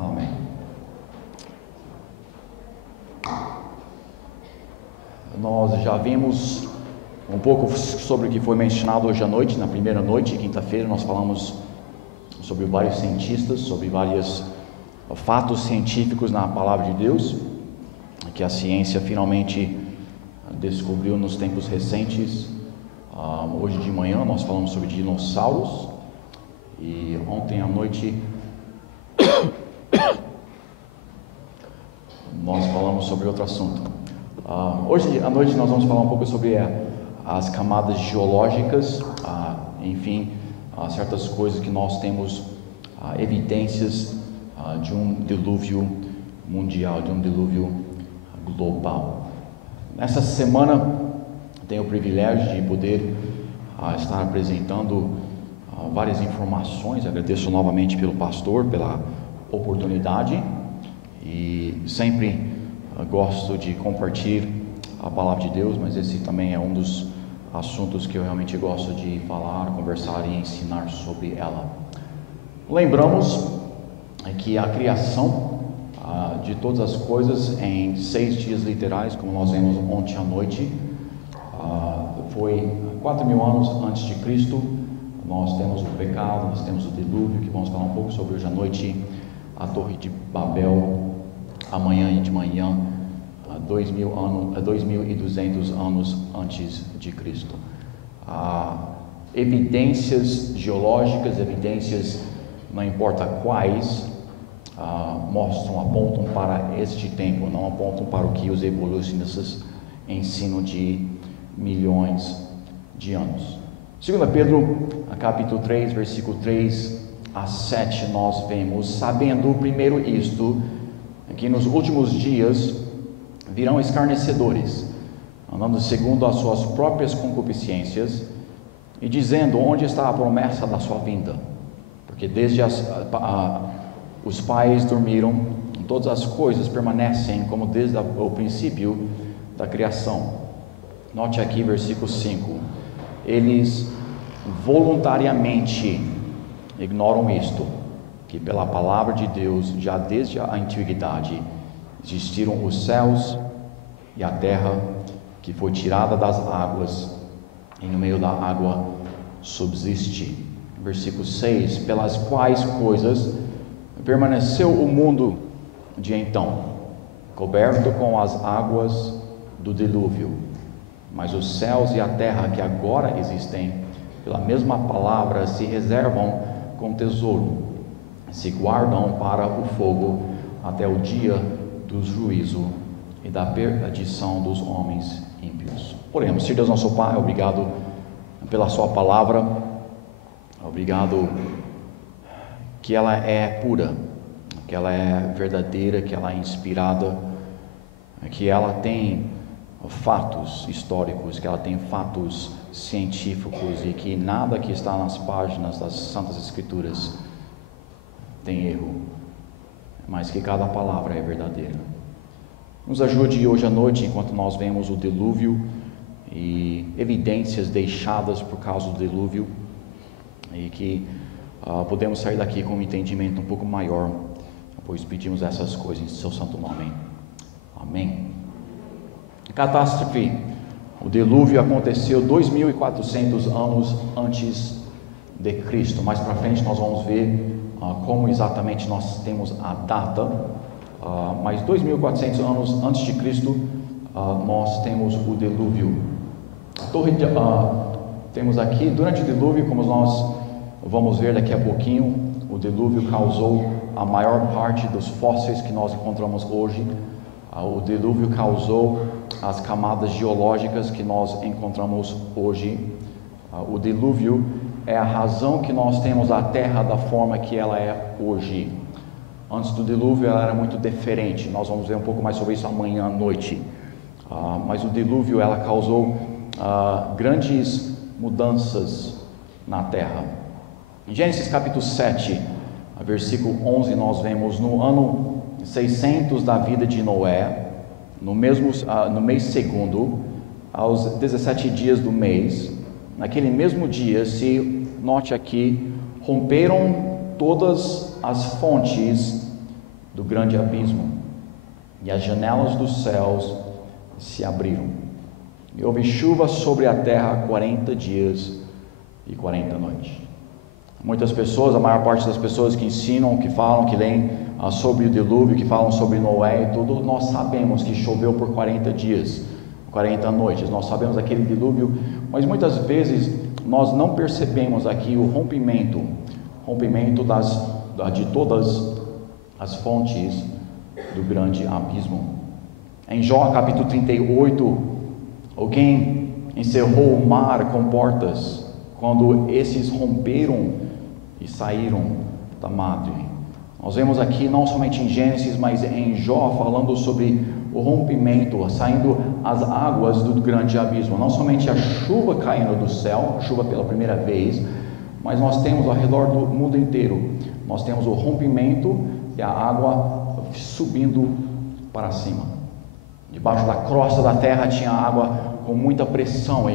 Amém. Nós já vimos um pouco sobre o que foi mencionado hoje à noite. Na primeira noite, quinta-feira, nós falamos sobre vários cientistas, sobre vários fatos científicos na palavra de Deus, que a ciência finalmente descobriu nos tempos recentes. Hoje de manhã nós falamos sobre dinossauros e ontem à noite nós falamos sobre outro assunto. Hoje à noite nós vamos falar um pouco sobre as camadas geológicas, enfim, certas coisas que nós temos evidências de um dilúvio mundial, de um dilúvio global. Nessa semana tenho o privilégio de poder estar apresentando várias informações. Agradeço novamente pelo pastor, pela oportunidade, e sempre gosto de compartilhar a palavra de Deus, mas esse também é um dos assuntos que eu realmente gosto de falar, conversar e ensinar sobre ela. Lembramos que a criação de todas as coisas em 6 dias literais, como nós vimos ontem à noite, foi 4.000 anos antes de Cristo. Nós temos o pecado, nós temos o dilúvio, que vamos falar um pouco sobre hoje à noite, a Torre de Babel, amanhã e de manhã, 2.200 anos antes de Cristo. Evidências geológicas, evidências não importa quais, mostram, apontam para este tempo, não apontam para o que os evolucionistas ensinam de milhões de anos. 2 Pedro, capítulo 3, versículo 3 a 7, nós vemos: sabendo primeiro isto, que nos últimos dias virão escarnecedores, andando segundo as suas próprias concupiscências, e dizendo: onde está a promessa da sua vinda? Porque desde os pais dormiram, todas as coisas permanecem como desde o princípio da criação. Note aqui versículo 5: eles voluntariamente ignoram isto, que pela palavra de Deus, já desde a antiguidade, existiram os céus e a terra, que foi tirada das águas, e no meio da água subsiste. Versículo 6: pelas quais coisas permaneceu o mundo de então, coberto com as águas do dilúvio. Mas os céus e a terra que agora existem, pela mesma palavra, se reservam com tesouro, se guardam para o fogo até o dia do juízo e da perdição dos homens ímpios. Oremos. Senhor Deus nosso Pai, obrigado pela sua palavra, obrigado que ela é pura, que ela é verdadeira, que ela é inspirada, que ela tem fatos históricos, que ela tem fatos científicos, e que nada que está nas páginas das Santas Escrituras tem erro, mas que cada palavra é verdadeira. Nos ajude hoje à noite, enquanto nós vemos o dilúvio e evidências deixadas por causa do dilúvio, e que podemos sair daqui com um entendimento um pouco maior, pois pedimos essas coisas em seu santo nome. Amém. Catástrofe. O dilúvio aconteceu 2.400 anos antes de Cristo. Mais para frente nós vamos ver como exatamente nós temos a data, mas 2.400 anos antes de Cristo nós temos o dilúvio. Temos aqui, durante o dilúvio, como nós vamos ver daqui a pouquinho, o dilúvio causou a maior parte dos fósseis que nós encontramos hoje. O dilúvio causou as camadas geológicas que nós encontramos hoje. O dilúvio é a razão que nós temos a Terra da forma que ela é hoje. Antes do dilúvio ela era muito diferente. Nós vamos ver um pouco mais sobre isso amanhã à noite. Mas o dilúvio ela causou grandes mudanças na Terra. Em Gênesis capítulo 7, versículo 11, nós vemos: no ano 600 da vida de Noé, no mês segundo, aos 17 dias do mês, naquele mesmo dia, note aqui, romperam todas as fontes do grande abismo, e as janelas dos céus se abriram. E houve chuva sobre a terra 40 dias e 40 noites. Muitas pessoas, a maior parte das pessoas que ensinam, que falam, que leem sobre o dilúvio, que falam sobre Noé e tudo, nós sabemos que choveu por 40 dias, 40 noites, nós sabemos aquele dilúvio, mas muitas vezes nós não percebemos aqui o rompimento de todas as fontes do grande abismo. Em Jó capítulo 38, alguém encerrou o mar com portas, quando esses romperam e saíram da madre. Nós vemos aqui, não somente em Gênesis, mas em Jó, falando sobre o rompimento, saindo as águas do grande abismo. Não somente a chuva caindo do céu, chuva pela primeira vez, mas nós temos ao redor do mundo inteiro, nós temos o rompimento e a água subindo para cima. Debaixo da crosta da terra tinha água com muita pressão.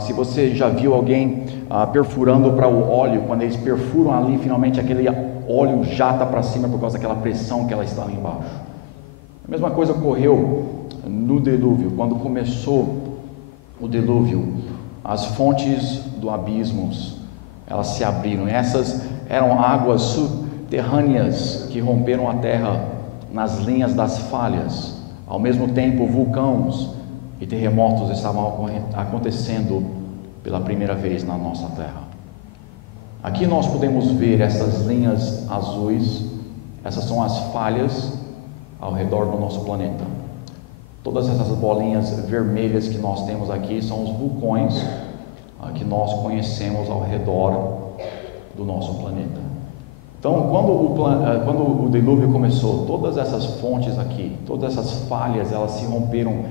Se você já viu alguém perfurando para o óleo, quando eles perfuram ali, finalmente aquele óleo jata para cima por causa daquela pressão que ela está lá embaixo. A mesma coisa ocorreu no dilúvio. Quando começou o dilúvio, as fontes do abismo, elas se abriram. Essas eram águas subterrâneas que romperam a terra nas linhas das falhas. Ao mesmo tempo, vulcões e terremotos estavam acontecendo pela primeira vez na nossa terra. Aqui nós podemos ver essas linhas azuis, essas são as falhas ao redor do nosso planeta. Todas essas bolinhas vermelhas que nós temos aqui são os vulcões que nós conhecemos ao redor do nosso planeta. Então, quando o dilúvio começou, todas essas fontes aqui, todas essas falhas, elas se romperam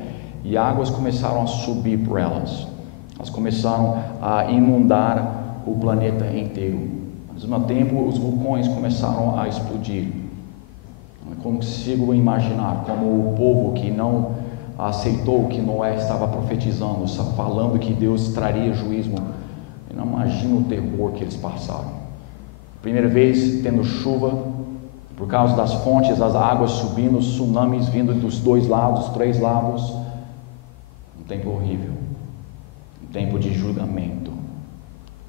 e águas começaram a subir por elas. Elas começaram a inundar o planeta inteiro. Ao mesmo tempo, os vulcões começaram a explodir. Eu consigo imaginar como o povo que não aceitou o que Noé estava profetizando, falando que Deus traria juízo. Eu não imagino o terror que eles passaram. Primeira vez tendo chuva, por causa das fontes, as águas subindo, tsunamis vindo dos 2 lados, 3 lados. Um tempo horrível, um tempo de julgamento.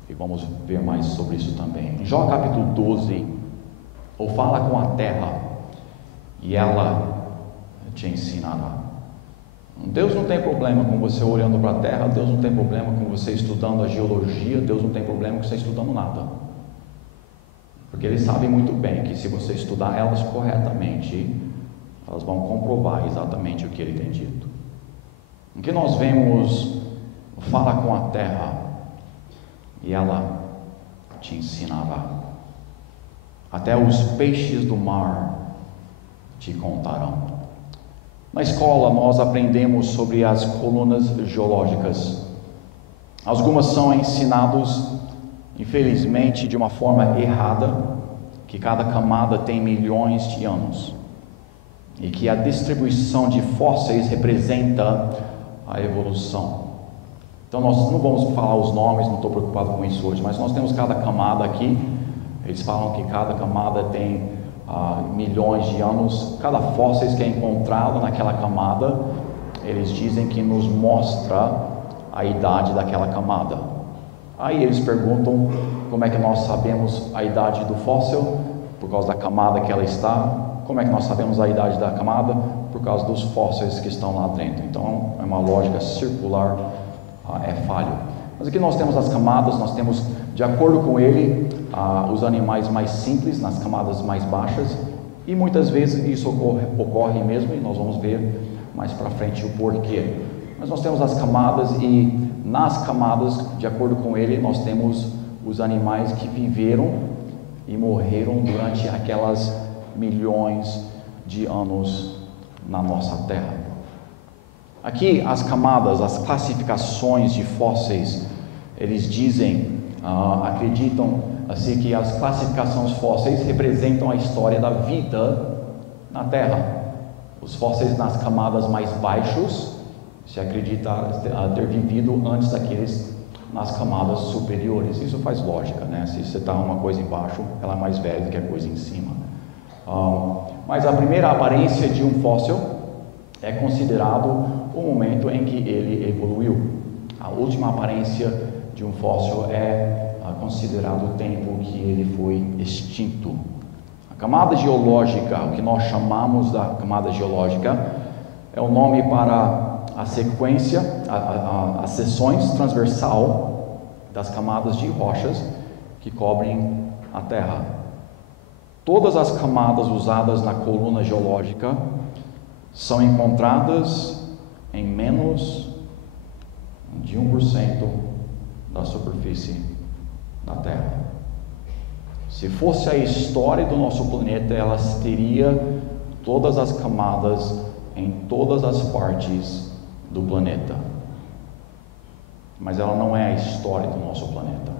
E vamos ver mais sobre isso também. Em Jó capítulo 12, ou fala com a terra, e ela te ensinará. Deus não tem problema com você olhando para a terra, Deus não tem problema com você estudando a geologia, Deus não tem problema com você estudando nada. Porque Ele sabe muito bem que se você estudar elas corretamente, elas vão comprovar exatamente o que Ele tem dito. O que nós vemos, fala com a terra, e ela te ensinará. Até os peixes do mar te contarão. Na escola nós aprendemos sobre as colunas geológicas. Algumas são ensinados, infelizmente, de uma forma errada, que cada camada tem milhões de anos e que a distribuição de fósseis representa a evolução. Então nós não vamos falar os nomes, não estou preocupado com isso hoje, mas nós temos cada camada aqui. Eles falam que cada camada tem milhões de anos. Cada fóssil que é encontrado naquela camada, eles dizem que nos mostra a idade daquela camada. Aí eles perguntam como é que nós sabemos a idade do fóssil, por causa da camada que ela está. Como é que nós sabemos a idade da camada? Por causa dos fósseis que estão lá dentro. Então é uma lógica circular, é falho. Mas aqui nós temos as camadas, nós temos, de acordo com ele, os animais mais simples nas camadas mais baixas, e muitas vezes isso ocorre mesmo, e nós vamos ver mais para frente o porquê. Mas nós temos as camadas, e nas camadas, de acordo com ele, nós temos os animais que viveram e morreram durante aquelas milhões de anos na nossa Terra. Aqui as camadas, as classificações de fósseis, eles dizem, acreditam assim que as classificações fósseis representam a história da vida na Terra. Os fósseis nas camadas mais baixas se acredita ter vivido antes daqueles nas camadas superiores. Isso faz lógica, né? Se você está uma coisa embaixo, ela é mais velha do que a coisa em cima. Mas a primeira aparência de um fóssil é considerado o momento em que ele evoluiu. A última aparência de um fóssil é considerado o tempo que ele foi extinto. A camada geológica, o que nós chamamos da camada geológica, é o nome para a sequência, as seções transversal das camadas de rochas que cobrem a Terra. Todas as camadas usadas na coluna geológica são encontradas em menos de 1% da superfície da Terra. Se fosse a história do nosso planeta, ela teria todas as camadas em todas as partes do planeta. Mas ela não é a história do nosso planeta.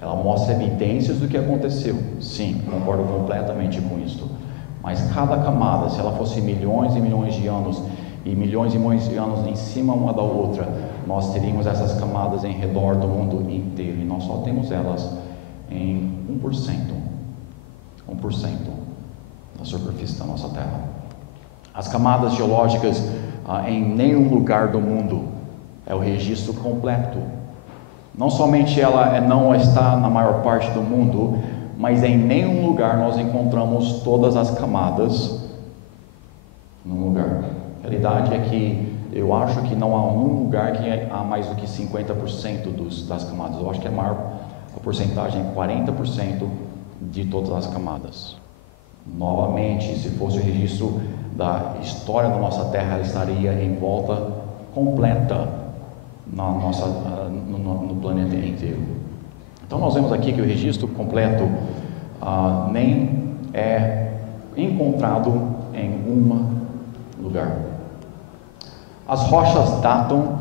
Ela mostra evidências do que aconteceu. Sim, concordo completamente com isso. Mas cada camada, se ela fosse milhões e milhões de anos e milhões de anos em cima uma da outra, nós teríamos essas camadas em redor do mundo inteiro. E nós só temos elas em 1% da superfície da nossa Terra. As camadas geológicas em nenhum lugar do mundo é o registro completo. Não somente ela não está na maior parte do mundo, mas em nenhum lugar nós encontramos todas as camadas num lugar. A realidade é que eu acho que não há um lugar que há mais do que 50% das camadas. Eu acho que a porcentagem é 40% de todas as camadas. Novamente, se fosse o registro da história da nossa Terra, ela estaria em volta completa no planeta inteiro. Então nós vemos aqui que o registro completo nem é encontrado em um lugar. As rochas datam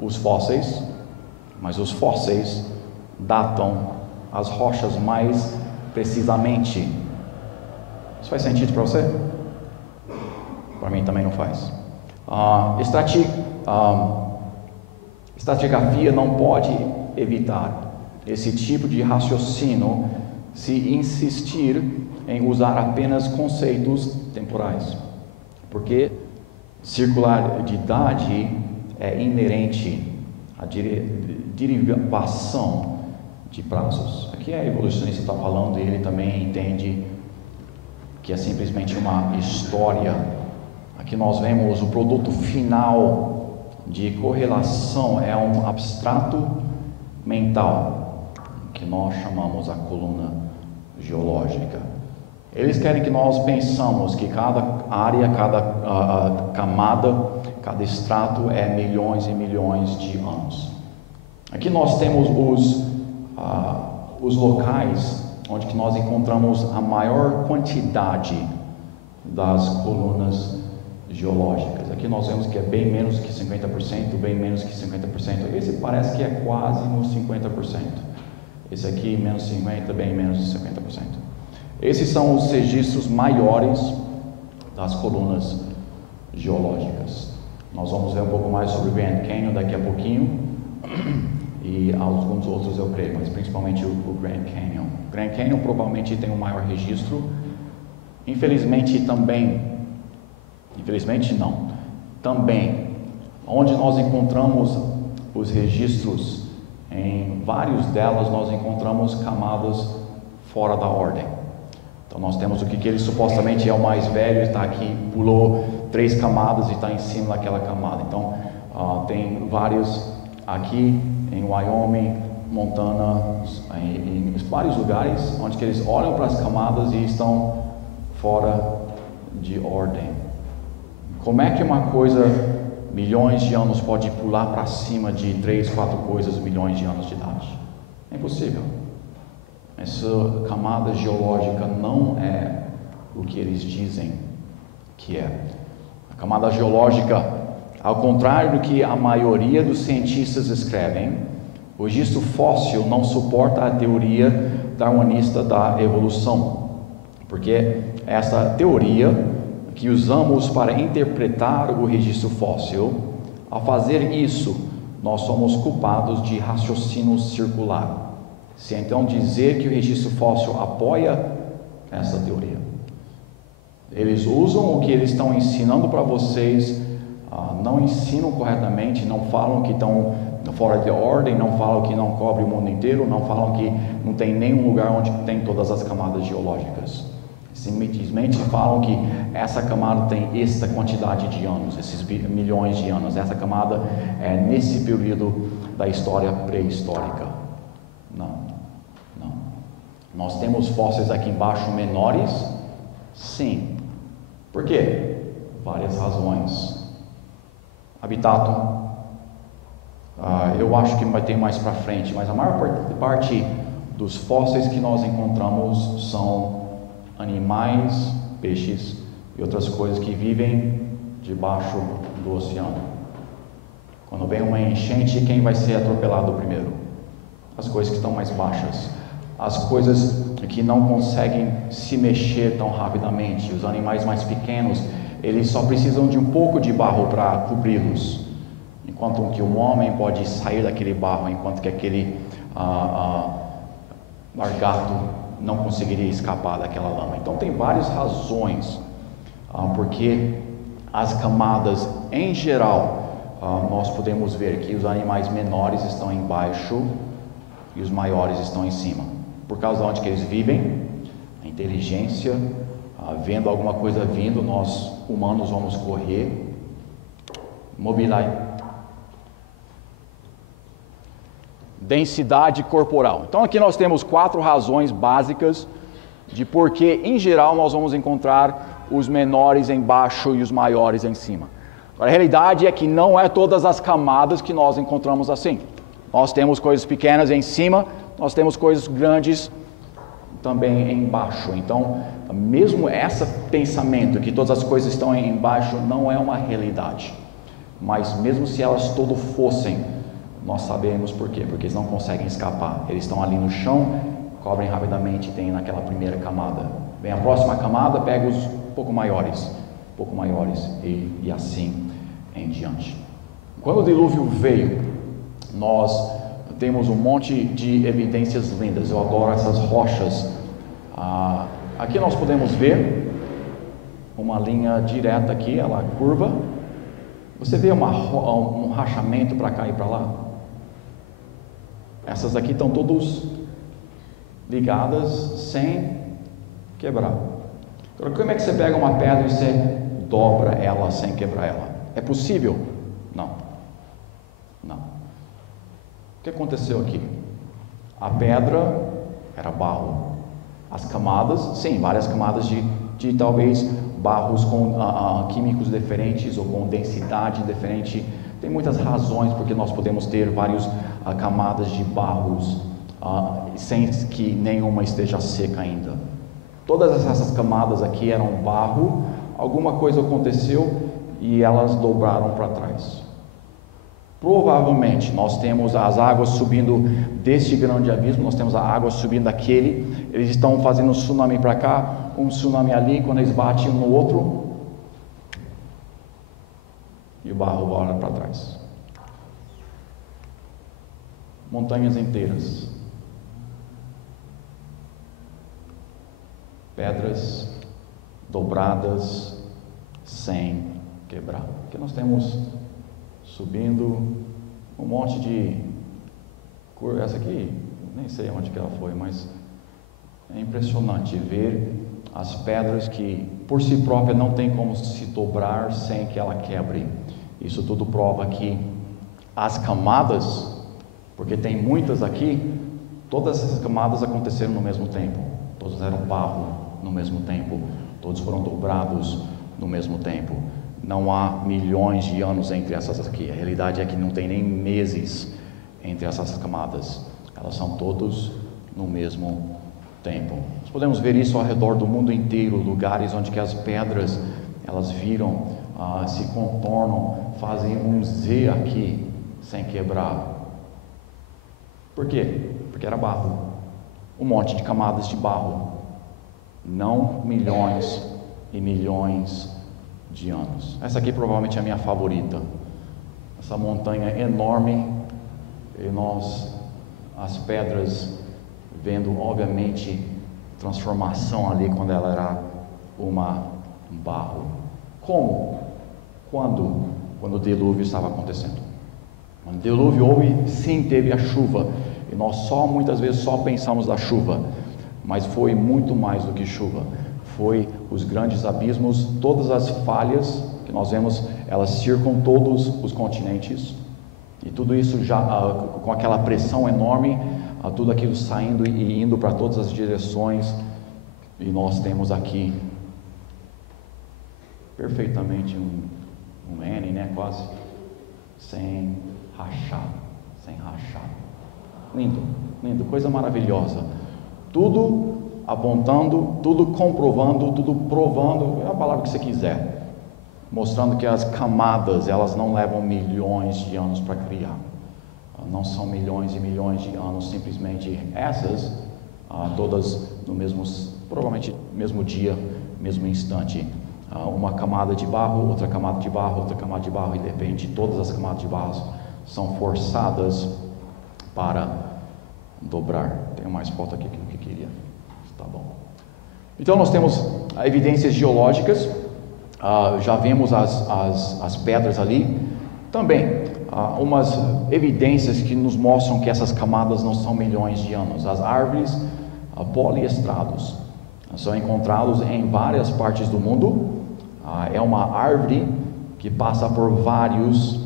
os fósseis, mas os fósseis datam as rochas mais precisamente. Isso faz sentido para você? Para mim também não faz. Estratigrafia não pode evitar esse tipo de raciocínio se insistir em usar apenas conceitos temporais, porque circularidade é inerente à derivação de prazos. Aqui a evolucionista está falando e ele também entende que é simplesmente uma história. Aqui nós vemos o produto final de correlação, é um abstrato mental, que nós chamamos a coluna geológica. Eles querem que nós pensamos que cada área, cada camada, cada extrato é milhões e milhões de anos. Aqui nós temos os locais onde que nós encontramos a maior quantidade das colunas geológicas. Aqui nós vemos que é bem menos que 50%, bem menos que 50%. Esse parece que é quase nos 50%. Esse aqui menos 50%, bem menos de 50%. Esses são os registros maiores das colunas geológicas. Nós vamos ver um pouco mais sobre o Grand Canyon daqui a pouquinho e alguns outros eu creio, mas principalmente o Grand Canyon. O Grand Canyon provavelmente tem o maior registro. Infelizmente não, também, onde nós encontramos os registros, em vários delas nós encontramos camadas fora da ordem. Então nós temos o que ele supostamente é o mais velho, está aqui, pulou 3 camadas e está em cima daquela camada. Então tem vários aqui em Wyoming, Montana, em vários lugares, onde que eles olham para as camadas e estão fora de ordem. Como é que uma coisa, milhões de anos, pode pular para cima de 3, 4 coisas, milhões de anos de idade? É impossível. Essa camada geológica não é o que eles dizem que é. A camada geológica, ao contrário do que a maioria dos cientistas escrevem, o registro fóssil não suporta a teoria darwinista da evolução, porque essa teoria que usamos para interpretar o registro fóssil, ao fazer isso, nós somos culpados de raciocínio circular. Se então dizer que o registro fóssil apoia essa teoria, Eles usam o que eles estão ensinando para vocês, não ensinam corretamente, não falam que estão fora de ordem, não falam que não cobre o mundo inteiro, não falam que não tem nenhum lugar onde tem todas as camadas geológicas. Simplesmente falam que essa camada tem esta quantidade de anos, esses milhões de anos. Essa camada é nesse período da história pré-histórica. Não. Nós temos fósseis aqui embaixo menores? Sim. Por quê? Várias razões. Habitato. Eu acho que vai ter mais para frente, mas a maior parte dos fósseis que nós encontramos são animais, peixes e outras coisas que vivem debaixo do oceano. Quando vem uma enchente, quem vai ser atropelado primeiro? As coisas que estão mais baixas, as coisas que não conseguem se mexer tão rapidamente. Os animais mais pequenos, eles só precisam de um pouco de barro para cobri-los, enquanto que um homem pode sair daquele barro, enquanto que aquele largato não conseguiria escapar daquela lama. Então tem várias razões porque as camadas em geral, nós podemos ver que os animais menores estão embaixo e os maiores estão em cima, por causa de onde que eles vivem, a inteligência, vendo alguma coisa vindo, nós humanos vamos correr. Mobilai. Densidade corporal. Então aqui nós temos 4 razões básicas de por que, em geral, nós vamos encontrar os menores embaixo e os maiores em cima. Agora, a realidade é que não é todas as camadas que nós encontramos assim. Nós temos coisas pequenas em cima, nós temos coisas grandes também embaixo. Então, mesmo esse pensamento que todas as coisas estão embaixo não é uma realidade. Mas mesmo se elas todas fossem, nós sabemos por quê, porque eles não conseguem escapar. Eles estão ali no chão, cobrem rapidamente e tem naquela primeira camada. Vem a próxima camada, pega os pouco maiores e assim em diante. Quando o dilúvio veio, nós temos um monte de evidências lindas. Eu adoro essas rochas. Aqui nós podemos ver uma linha direta aqui, ela curva. Você vê um rachamento para cá e para lá? Essas aqui estão todas ligadas sem quebrar. Agora, como é que você pega uma pedra e você dobra ela sem quebrar ela? É possível? Não. O que aconteceu aqui? A pedra era barro. As camadas, sim, várias camadas de talvez barros com químicos diferentes ou com densidade diferente. Tem muitas razões porque nós podemos ter várias camadas de barros sem que nenhuma esteja seca ainda. Todas essas camadas aqui eram barro, alguma coisa aconteceu e elas dobraram para trás. Provavelmente nós temos as águas subindo deste grande abismo, nós temos a água subindo daquele, eles estão fazendo um tsunami para cá, um tsunami ali, quando eles batem um no outro, e o barro volta para trás. Montanhas inteiras, pedras dobradas sem quebrar. Aqui nós temos subindo um monte de cor. Essa aqui, nem sei onde que ela foi, mas é impressionante ver as pedras que por si própria não tem como se dobrar sem que ela quebre. Isso tudo prova que as camadas, porque tem muitas aqui, todas essas camadas aconteceram no mesmo tempo. Todos eram barro no mesmo tempo, todos foram dobrados no mesmo tempo. Não há milhões de anos entre essas aqui. A realidade é que não tem nem meses entre essas camadas. Elas são todos no mesmo tempo. Nós podemos ver isso ao redor do mundo inteiro, lugares onde que as pedras elas viram, se contornam, fazem um Z aqui sem quebrar. Por quê? Porque era barro. Um monte de camadas de barro. Não milhões e milhões de anos. Essa aqui provavelmente é a minha favorita. Essa montanha enorme e as pedras vendo obviamente transformação ali quando ela era uma barro. Como? Quando o dilúvio estava acontecendo. Quando o dilúvio houve, sim, teve a chuva. E nós muitas vezes só pensamos na chuva. Mas foi muito mais do que chuva. Foi os grandes abismos, todas as falhas que nós vemos, elas circam todos os continentes. E tudo isso já com aquela pressão enorme, tudo aquilo saindo e indo para todas as direções. E nós temos aqui perfeitamente um N, né, quase, sem rachar. Lindo, lindo, coisa maravilhosa. Tudo apontando, tudo comprovando, tudo provando, é a palavra que você quiser, mostrando que as camadas, elas não levam milhões de anos para criar, não são milhões e milhões de anos, simplesmente essas, todas no mesmo, provavelmente mesmo dia, mesmo instante, uma camada de barro, outra camada de barro, outra camada de barro, e de repente todas as camadas de barro são forçadas para dobrar. Tenho mais foto aqui do que queria. Tá bom. Então nós temos evidências geológicas, já vemos as pedras ali, também umas evidências que nos mostram que essas camadas não são milhões de anos. As árvores poliestrados são encontrados em várias partes do mundo. É uma árvore que passa por vários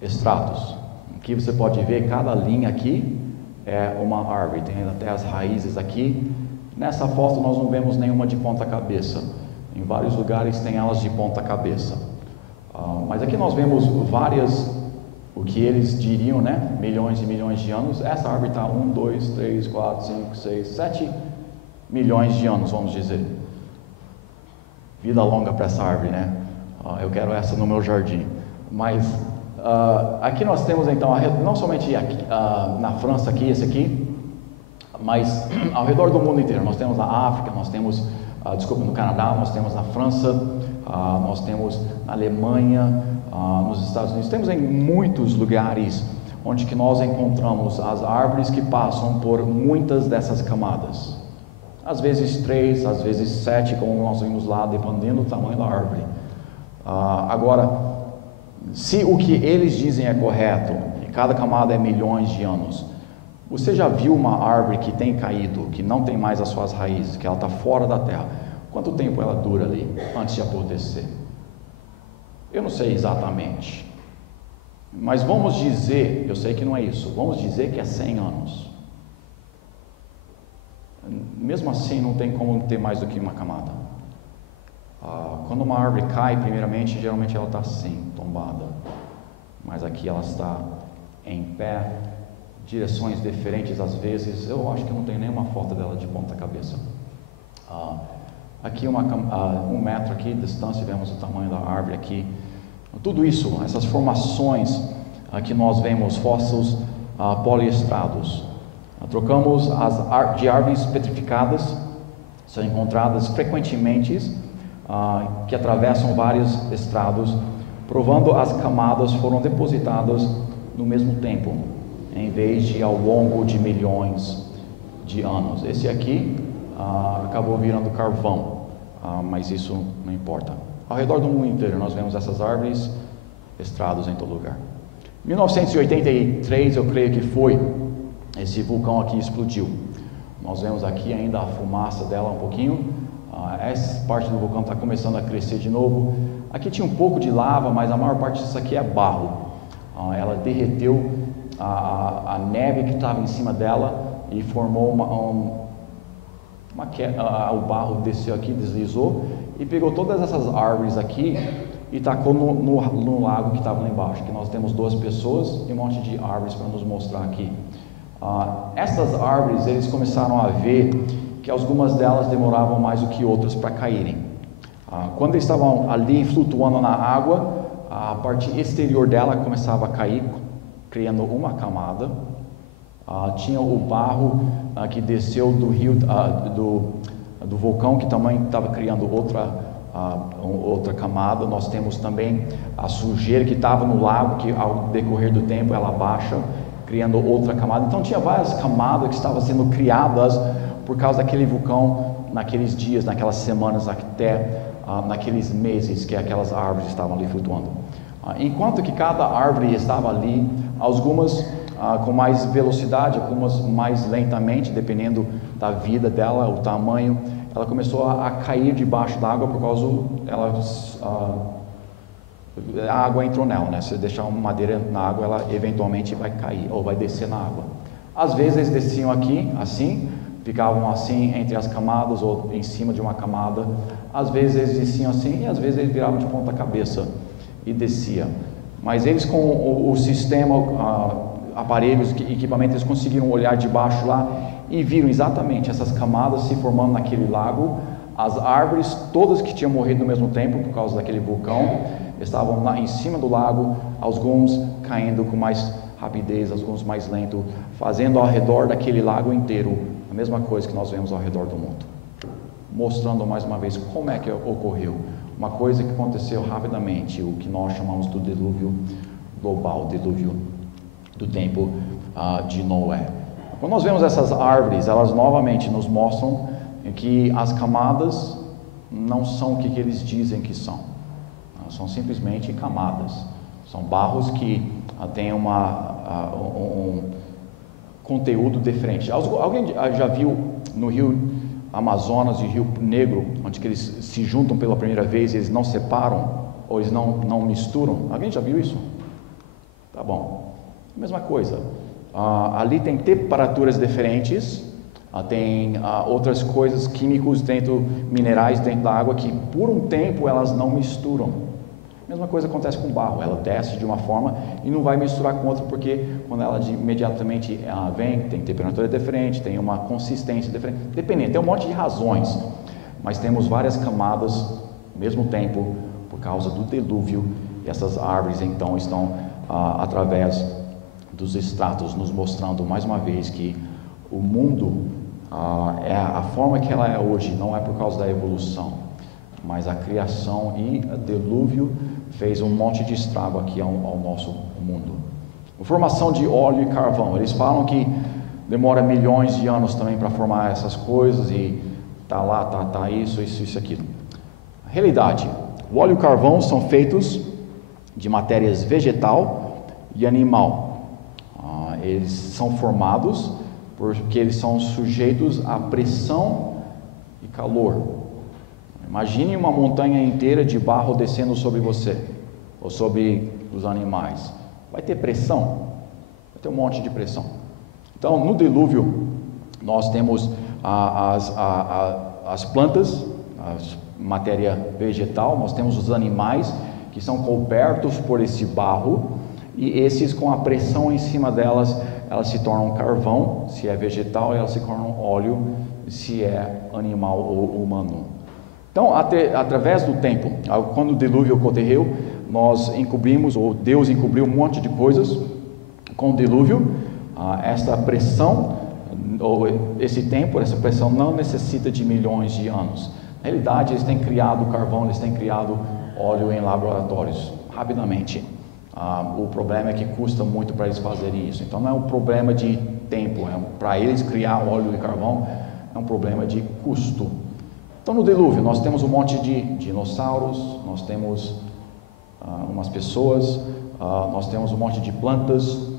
estratos. Aqui você pode ver, cada linha aqui é uma árvore, tem até as raízes aqui. Nessa foto nós não vemos nenhuma de ponta cabeça, em vários lugares tem elas de ponta cabeça, mas aqui nós vemos várias, o que eles diriam, né, milhões e milhões de anos. Essa árvore está 1, 2, 3, 4, 5, 6, 7 milhões de anos, vamos dizer. Vida longa para essa árvore, né? Eu quero essa no meu jardim. Mas aqui nós temos então, não somente aqui, na França, aqui, esse aqui, mas ao redor do mundo inteiro. Nós temos na África, nós temos, no Canadá, nós temos na França, nós temos na Alemanha, nos Estados Unidos. Temos em muitos lugares onde que nós encontramos as árvores que passam por muitas dessas camadas. Às vezes 3, às vezes 7, como nós vimos lá, dependendo do tamanho da árvore. Agora, se o que eles dizem é correto, e cada camada é milhões de anos, você já viu uma árvore que tem caído, que não tem mais as suas raízes, que ela está fora da terra? Quanto tempo ela dura ali, antes de apodrecer? Eu não sei exatamente, mas vamos dizer, eu sei que não é isso, vamos dizer que é 100 anos. Mesmo assim, não tem como ter mais do que uma camada. Quando uma árvore cai, primeiramente, geralmente ela está assim, tombada, mas aqui ela está em pé, direções diferentes às vezes. Eu acho que não tem nenhuma foto dela de ponta cabeça. Aqui 1 metro aqui de distância, vemos o tamanho da árvore aqui. Tudo isso, essas formações que nós vemos, fósseis poliestrados. Trocamos de árvores petrificadas, são encontradas frequentemente, que atravessam vários estrados, provando as camadas foram depositadas no mesmo tempo, em vez de ao longo de milhões de anos. Esse aqui acabou virando carvão, mas isso não importa. Ao redor do mundo inteiro nós vemos essas árvores, estrados em todo lugar. 1983, eu creio que foi, esse vulcão aqui explodiu. Nós vemos aqui ainda a fumaça dela um pouquinho. Essa parte do vulcão está começando a crescer de novo. Aqui tinha um pouco de lava, mas a maior parte disso aqui é barro. Ela derreteu a neve que estava em cima dela e formou o barro desceu aqui, deslizou e pegou todas essas árvores aqui e tacou no lago que estava lá embaixo, que nós temos 2 pessoas e um monte de árvores para nos mostrar aqui. Essas árvores, eles começaram a ver que algumas delas demoravam mais do que outras para caírem. Quando eles estavam ali flutuando na água, a parte exterior dela começava a cair, criando uma camada. Tinha o barro que desceu do rio, do vulcão, que também estava criando outra camada. Nós temos também a sujeira que estava no lago, que ao decorrer do tempo ela baixa, criando outra camada. Então tinha várias camadas que estavam sendo criadas por causa daquele vulcão naqueles dias, naquelas semanas até naqueles meses que aquelas árvores estavam ali flutuando. Enquanto que cada árvore estava ali, algumas com mais velocidade, algumas mais lentamente, dependendo da vida dela, o tamanho, ela começou a cair debaixo da água por causa a água entrou nela, né? Se você deixar uma madeira na água, ela eventualmente vai cair ou vai descer na água. Às vezes eles desciam aqui, assim, ficavam assim entre as camadas ou em cima de uma camada. Às vezes eles desciam assim e às vezes eles viravam de ponta cabeça e descia. Mas eles com o sistema, aparelhos, equipamentos, eles conseguiram olhar de baixo lá e viram exatamente essas camadas se formando naquele lago. As árvores, todas que tinham morrido no mesmo tempo por causa daquele vulcão, estavam lá em cima do lago, alguns caindo com mais rapidez, alguns mais lento, fazendo ao redor daquele lago inteiro a mesma coisa que nós vemos ao redor do mundo, mostrando mais uma vez como é que ocorreu, uma coisa que aconteceu rapidamente, o que nós chamamos do dilúvio global, dilúvio do tempo de Noé. Quando nós vemos essas árvores, elas novamente nos mostram que as camadas não são o que eles dizem que são, são simplesmente camadas, são barros que têm um conteúdo diferente. Alguém já viu no rio Amazonas e Rio Negro, onde que eles se juntam pela primeira vez e eles não separam, ou eles não misturam? Alguém já viu isso? Tá bom, mesma coisa. Ali tem temperaturas diferentes, tem outras coisas, químicos dentro, minerais dentro da água, que por um tempo elas não misturam. Mesma coisa acontece com o barro, ela desce de uma forma e não vai misturar com outra, porque quando ela imediatamente vem, tem temperatura diferente, tem uma consistência diferente, dependendo, tem um monte de razões, mas temos várias camadas ao mesmo tempo, por causa do dilúvio, e essas árvores então estão através dos estratos, nos mostrando mais uma vez que o mundo, a forma que ela é hoje, não é por causa da evolução, mas a criação e o dilúvio fez um monte de estrago aqui ao nosso mundo. A formação de óleo e carvão, eles falam que demora milhões de anos também para formar essas coisas, e tá isso, aquilo. A realidade, o óleo e o carvão são feitos de matérias vegetal e animal. Eles são formados porque eles são sujeitos à pressão e calor. Imagine uma montanha inteira de barro descendo sobre você, ou sobre os animais. Vai ter pressão, vai ter um monte de pressão. Então, no dilúvio, nós temos as plantas, a matéria vegetal, nós temos os animais que são cobertos por esse barro, e esses, com a pressão em cima delas, elas se tornam carvão, se é vegetal, e elas se tornam óleo, se é animal ou humano. Então, através do tempo, quando o dilúvio ocorreu, nós encobrimos, ou Deus encobriu um monte de coisas com o dilúvio. Essa pressão, ou esse tempo, essa pressão não necessita de milhões de anos. Na realidade, eles têm criado carvão, eles têm criado óleo em laboratórios, rapidamente. O problema é que custa muito para eles fazerem isso. Então, não é um problema de tempo, para eles criar óleo e carvão, é um problema de custo. Então, no dilúvio, nós temos um monte de dinossauros, nós temos umas pessoas, nós temos um monte de plantas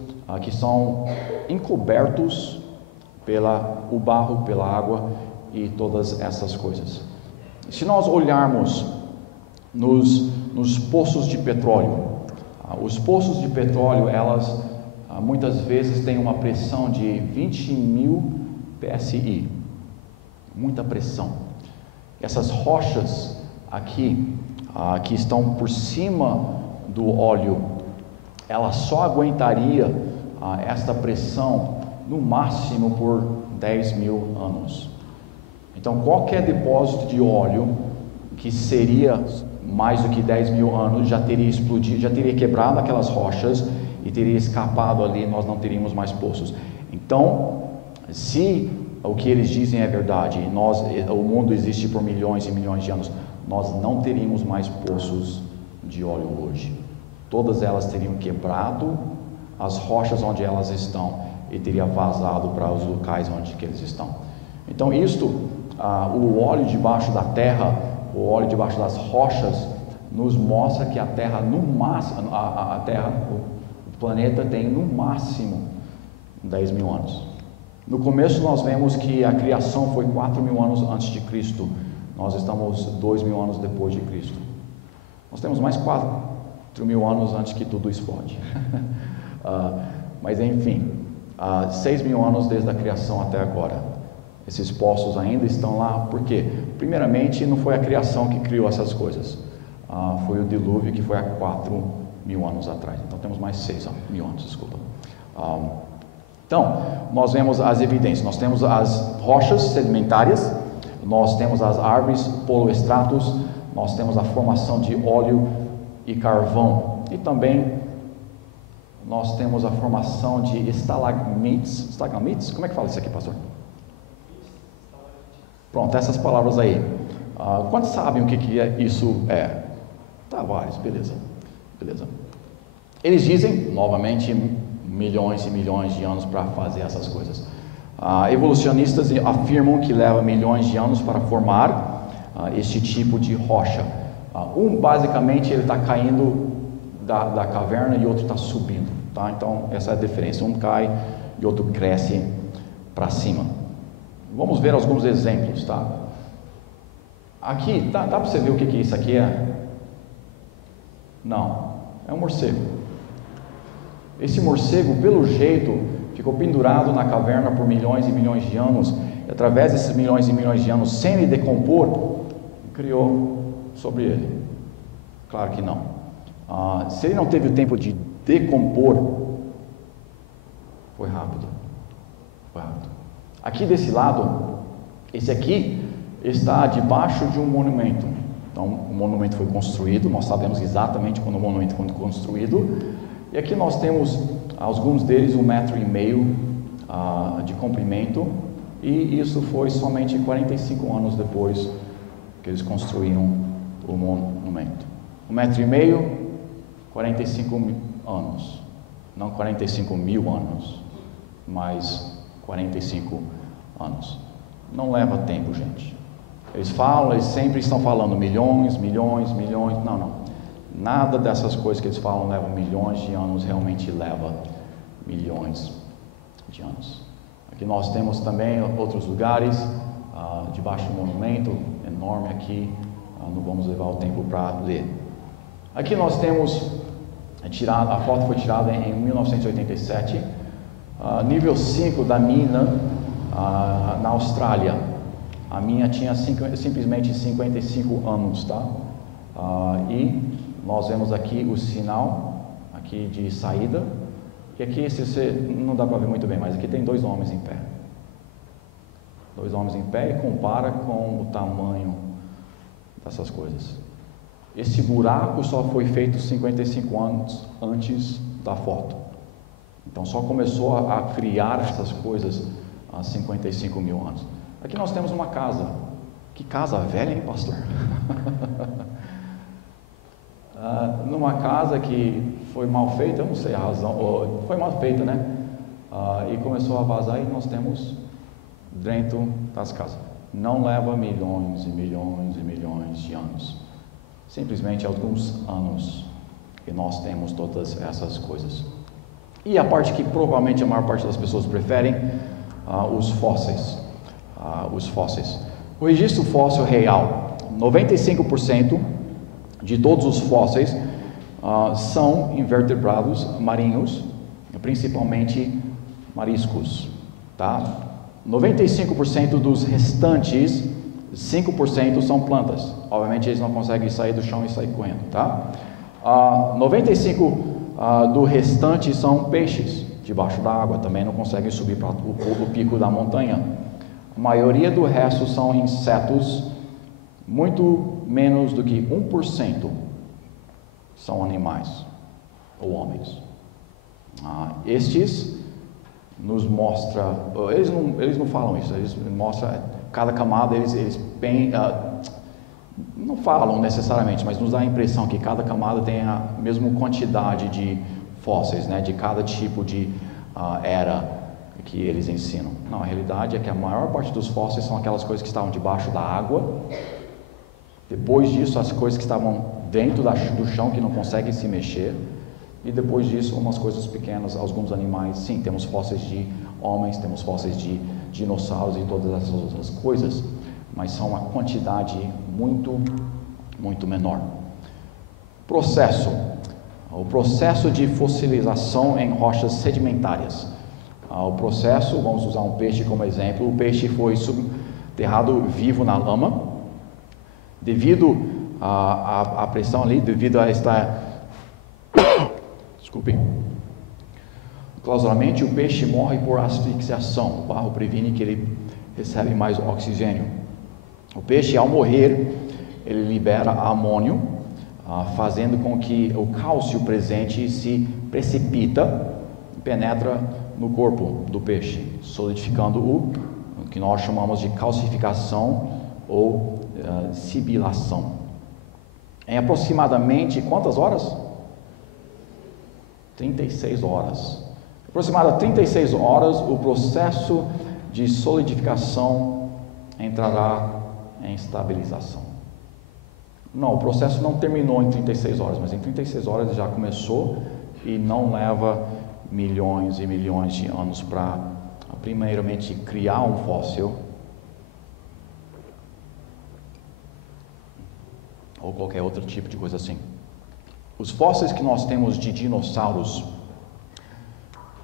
que são encobertos pelo barro, pela água e todas essas coisas. Se nós olharmos nos poços de petróleo, os poços de petróleo, elas muitas vezes têm uma pressão de 20.000 PSI, muita pressão. Essas rochas aqui, que estão por cima do óleo, ela só aguentaria esta pressão no máximo por 10.000 anos. Então, qualquer depósito de óleo que seria mais do que 10.000 anos já teria explodido, já teria quebrado aquelas rochas e teria escapado ali, nós não teríamos mais poços. Então, se o que eles dizem é verdade, o mundo existe por milhões e milhões de anos, nós não teríamos mais poços de óleo hoje. Todas elas teriam quebrado as rochas onde elas estão e teria vazado para os locais onde que eles estão. Então, o óleo debaixo da terra o óleo debaixo das rochas nos mostra que a Terra, no máximo, a Terra, o planeta tem no máximo 10 mil anos. No começo nós vemos que a criação foi 4 mil anos antes de Cristo. Nós estamos 2 mil anos depois de Cristo. Nós temos mais 4 mil anos antes que tudo explode. Mas enfim, 6 mil anos desde a criação até agora. Esses poços ainda estão lá, por quê? Primeiramente, não foi a criação que criou essas coisas. Foi o dilúvio, que foi há 4 mil anos atrás. Então temos mais 6 mil anos, desculpa. Então, nós vemos as evidências. Nós temos as rochas sedimentárias, nós temos as árvores poloestratos, nós temos a formação de óleo e carvão. E também nós temos a formação de estalagmites. Estalagmites? Como é que fala isso aqui, pastor? Pronto, essas palavras aí. Quantos sabem o que isso é? Tá, vários, beleza. Eles dizem, novamente, milhões e milhões de anos para fazer essas coisas. Evolucionistas afirmam que leva milhões de anos para formar este tipo de rocha. Basicamente, ele está caindo da caverna e outro está subindo. Tá? Então, essa é a diferença. Um cai e outro cresce para cima. Vamos ver alguns exemplos, tá? Aqui, dá para você ver o que isso aqui é? Não, é um morcego. Esse morcego, pelo jeito, ficou pendurado na caverna por milhões e milhões de anos, e através desses milhões e milhões de anos, sem ele decompor, criou sobre ele. Claro que não. Se ele não teve o tempo de decompor, foi rápido. Aqui desse lado, esse aqui está debaixo de um monumento. Então, o monumento foi construído, nós sabemos exatamente quando o monumento foi construído. E aqui nós temos, alguns deles, 1,5 metro de comprimento. E isso foi somente 45 anos depois que eles construíram o monumento. 1,5 metro, 45 anos. Não 45 mil anos, mas 45 anos. Não leva tempo, gente. Eles sempre estão falando milhões. Não. Nada dessas coisas que eles falam leva milhões de anos, realmente leva milhões de anos. Aqui nós temos também outros lugares, debaixo do monumento, enorme aqui, não vamos levar o tempo para ler. Aqui nós temos, a foto foi tirada em 1987, nível 5 da mina na Austrália. A minha tinha simplesmente 55 anos, tá? E nós vemos aqui o sinal aqui de saída. E aqui, não dá para ver muito bem, mas aqui tem 2 homens em pé. 2 homens em pé, e compara com o tamanho dessas coisas. Esse buraco só foi feito 55 anos antes da foto. Então só começou a criar essas coisas há 55 mil anos. Aqui nós temos uma casa. Que casa velha, hein, pastor? Numa casa que foi mal feita, eu não sei a razão, foi mal feita, né? E começou a vazar, e nós temos dentro das casas. Não leva milhões e milhões e milhões de anos. Simplesmente alguns anos que nós temos todas essas coisas. E a parte que provavelmente a maior parte das pessoas preferem, os fósseis. O registro fóssil real, 95% de todos os fósseis são invertebrados marinhos, principalmente mariscos, tá? 95% dos restantes 5% são plantas. Obviamente eles não conseguem sair do chão e sair correndo, tá? 95% do restante são peixes debaixo da água, também não conseguem subir para o pico da montanha. A maioria do resto são insetos, muito menos do que 1% são animais ou homens. Estes nos mostra, eles não falam isso, eles mostram cada camada, eles bem, não falam necessariamente, mas nos dá a impressão que cada camada tem a mesma quantidade de fósseis, né, de cada tipo de era que eles ensinam. Não, a realidade é que a maior parte dos fósseis são aquelas coisas que estavam debaixo da água Depois disso, as coisas que estavam dentro do chão, que não conseguem se mexer. E depois disso, umas coisas pequenas, alguns animais. Sim, temos fósseis de homens, temos fósseis de dinossauros e todas essas outras coisas, mas são uma quantidade muito, muito menor. O processo de fossilização em rochas sedimentárias. O processo, vamos usar um peixe como exemplo. O peixe foi subterrado vivo na lama, devido à pressão ali, devido a esta... Desculpem. Clausuramente, o peixe morre por asfixiação. O barro previne que ele recebe mais oxigênio. O peixe, ao morrer, ele libera amônio, fazendo com que o cálcio presente se precipita e penetra no corpo do peixe, solidificando o que nós chamamos de calcificação ou sibilação. Em aproximadamente quantas horas? 36 horas. Aproximadamente 36 horas, o processo de solidificação entrará em estabilização. Não, o processo não terminou em 36 horas, mas em 36 horas já começou e não leva milhões e milhões de anos para, primeiramente, criar um fóssil ou qualquer outro tipo de coisa assim. Os fósseis que nós temos de dinossauros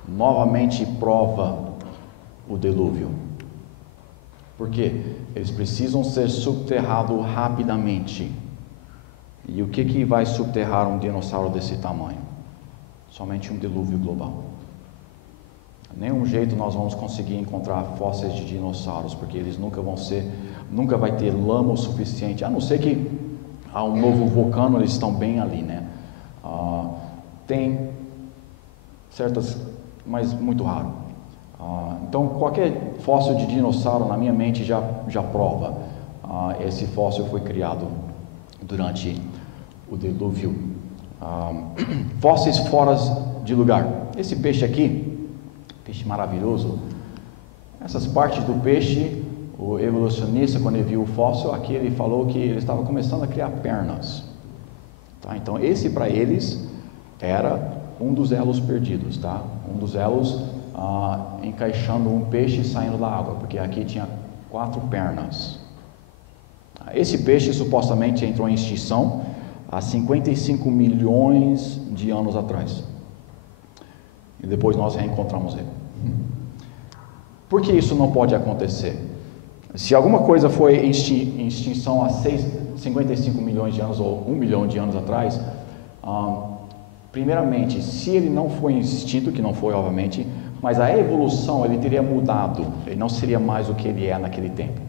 novamente prova o dilúvio. Por quê? Eles precisam ser subterrados rapidamente. E o que vai subterrar um dinossauro desse tamanho? Somente um dilúvio global. De nenhum jeito nós vamos conseguir encontrar fósseis de dinossauros, porque eles nunca vai ter lama o suficiente, a não ser que há um novo vulcão, eles estão bem ali, né? Tem certas, mas muito raro. Então, qualquer fóssil de dinossauro, na minha mente, já prova. Esse fóssil foi criado durante o dilúvio. Fósseis fora de lugar. Esse peixe aqui, peixe maravilhoso, essas partes do peixe, o evolucionista, quando ele viu o fóssil, aqui ele falou que ele estava começando a criar pernas. Tá? Então, esse para eles era um dos elos perdidos, tá? Um dos elos encaixando um peixe saindo da água, porque aqui tinha 4 pernas. Esse peixe supostamente entrou em extinção há 55 milhões de anos atrás. E depois nós reencontramos ele. Por que isso não pode acontecer? Se alguma coisa foi em extinção há 55 milhões de anos ou 1 milhão de anos atrás, primeiramente, se ele não foi extinto, que não foi obviamente, mas a evolução ele teria mudado, ele não seria mais o que ele é naquele tempo.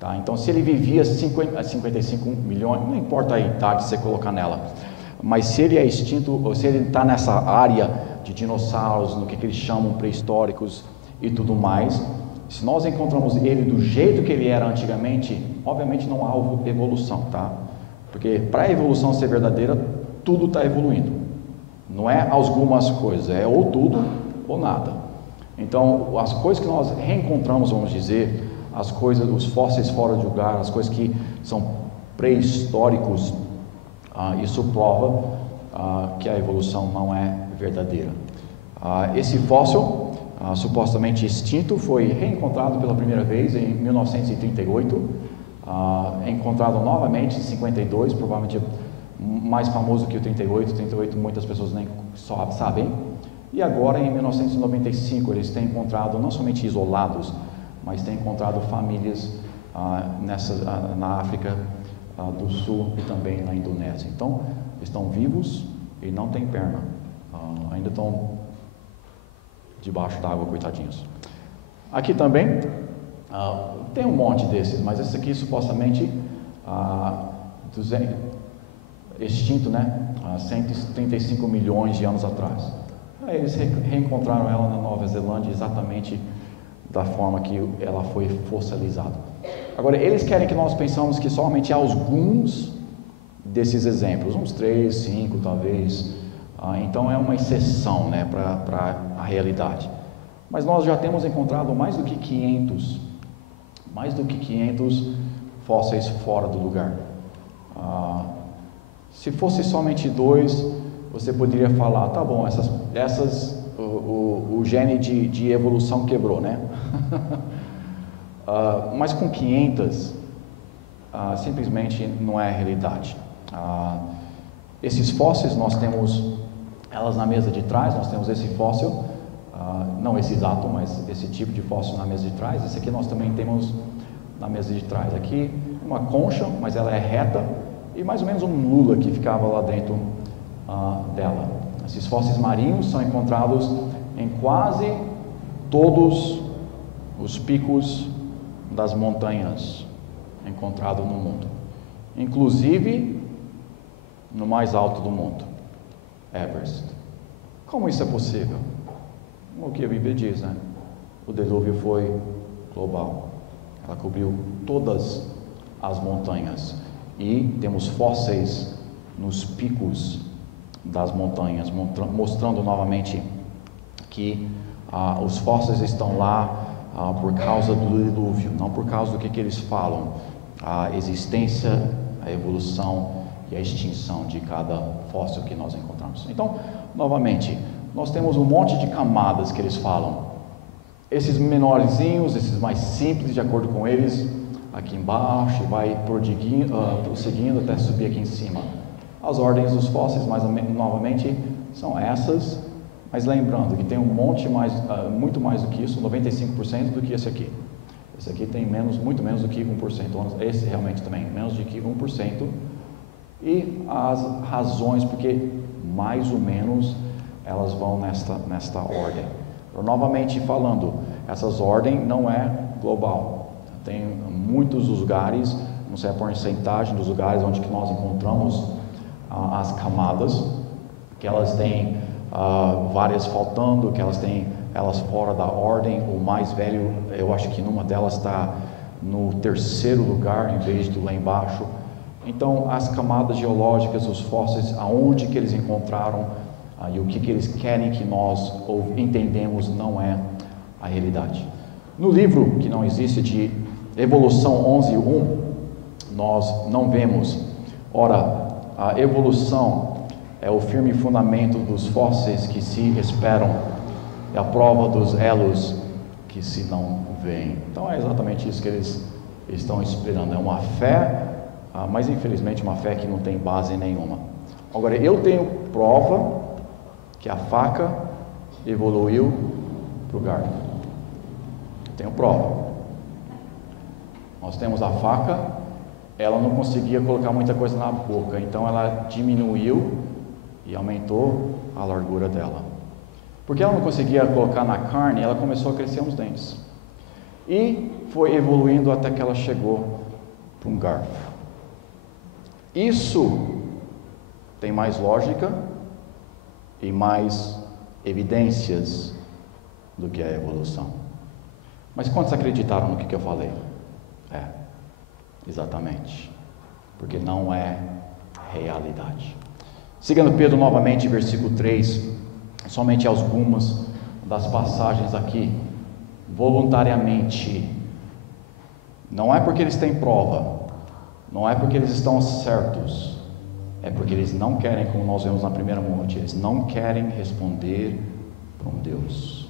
Tá? Então, se ele vivia 55 milhões, não importa a idade que você colocar nela, mas se ele é extinto, ou se ele está nessa área de dinossauros, no que eles chamam pré-históricos e tudo mais, se nós encontramos ele do jeito que ele era antigamente, obviamente não há evolução, tá? Porque para a evolução ser verdadeira, tudo está evoluindo. Não é algumas coisas, é ou tudo ou nada. Então, as coisas que nós reencontramos, vamos dizer, as coisas, os fósseis fora de lugar, as coisas que são pré-históricos, isso prova que a evolução não é verdadeira. Esse fóssil, supostamente extinto, foi reencontrado pela primeira vez em 1938, encontrado novamente em 52, provavelmente mais famoso que o 38 muitas pessoas nem sabem, e agora em 1995 eles têm encontrado, não somente isolados, mas têm encontrado famílias na África do Sul e também na Indonésia. Então, estão vivos e não têm perna, ainda estão debaixo d'água, coitadinhos. Aqui também tem um monte desses, mas esse aqui supostamente extinto, né? Há 135 milhões de anos atrás. Aí eles reencontraram ela na Nova Zelândia exatamente da forma que ela foi fossilizada. Agora, eles querem que nós pensamos que somente há alguns desses exemplos, uns 3, 5 talvez. Então é uma exceção, né, para a realidade. Mas nós já temos encontrado mais do que 500 fósseis fora do lugar. Se fosse somente 2, você poderia falar, tá bom, o gene de evolução quebrou, né? Mas com 500, simplesmente não é a realidade. Esses fósseis, nós temos elas na mesa de trás, nós temos esse fóssil, não esse exato, mas esse tipo de fóssil na mesa de trás. Esse aqui nós também temos na mesa de trás. Aqui uma concha, mas ela é reta, e mais ou menos um lula que ficava lá dentro dela. Esses fósseis marinhos são encontrados em quase todos os picos das montanhas encontrados no mundo, inclusive no mais alto do mundo, Everest. Como isso é possível? O que a Bíblia diz, né? O dilúvio foi global. Ela cobriu todas as montanhas e temos fósseis nos picos das montanhas, mostrando novamente que os fósseis estão lá por causa do dilúvio, não por causa do que eles falam, a existência, a evolução e a extinção de cada fóssil que nós encontramos. Então, novamente, nós temos um monte de camadas que eles falam. Esses menorzinhos, esses mais simples, de acordo com eles, aqui embaixo, e vai prosseguindo até subir aqui em cima. As ordens dos fósseis, mais ou menos, novamente, são essas, mas lembrando que tem um monte mais, muito mais do que isso, 95% do que esse aqui. Esse aqui tem muito menos do que 1%, esse realmente também, menos do que 1%. E as razões, porque mais ou menos elas vão nesta ordem. Novamente falando, essas ordens não é global. Tem muitos lugares, não sei a porcentagem dos lugares onde que nós encontramos as camadas, que elas têm várias faltando, que elas têm elas fora da ordem. O mais velho, eu acho que numa delas está no 3º lugar, em vez de lá embaixo. Então, as camadas geológicas, os fósseis, aonde que eles encontraram e o que eles querem que nós entendemos não é a realidade. No livro que não existe de Evolução 11.1, nós não vemos, ora, a evolução é o firme fundamento dos fósseis que se esperam, é a prova dos elos que se não veem. Então é exatamente isso que eles estão esperando, é uma fé, mas infelizmente uma fé que não tem base nenhuma. Agora, eu tenho prova que a faca evoluiu para o garfo. Tenho prova. Nós temos a faca, ela não conseguia colocar muita coisa na boca, então ela diminuiu e aumentou a largura dela. Porque ela não conseguia colocar na carne, ela começou a crescer uns dentes. E foi evoluindo até que ela chegou para um garfo. Isso tem mais lógica e mais evidências do que a evolução. Mas quantos acreditaram no que eu falei? Exatamente, porque não é realidade. Seguindo Pedro novamente, versículo 3, somente algumas das passagens aqui, voluntariamente, não é porque eles têm prova, não é porque eles estão certos, é porque eles não querem, como nós vemos na primeira monte, eles não querem responder para um Deus.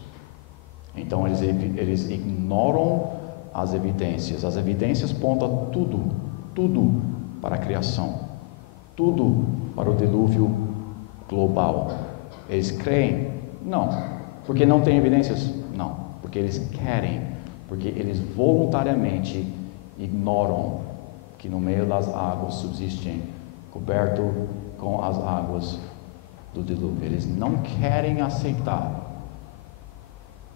Então eles ignoram as evidências apontam tudo para a criação, tudo para o dilúvio global. Eles creem? Não. Porque não tem evidências? Não. Porque eles querem, porque eles voluntariamente ignoram que no meio das águas subsistem, coberto com as águas do dilúvio. Eles não querem aceitar,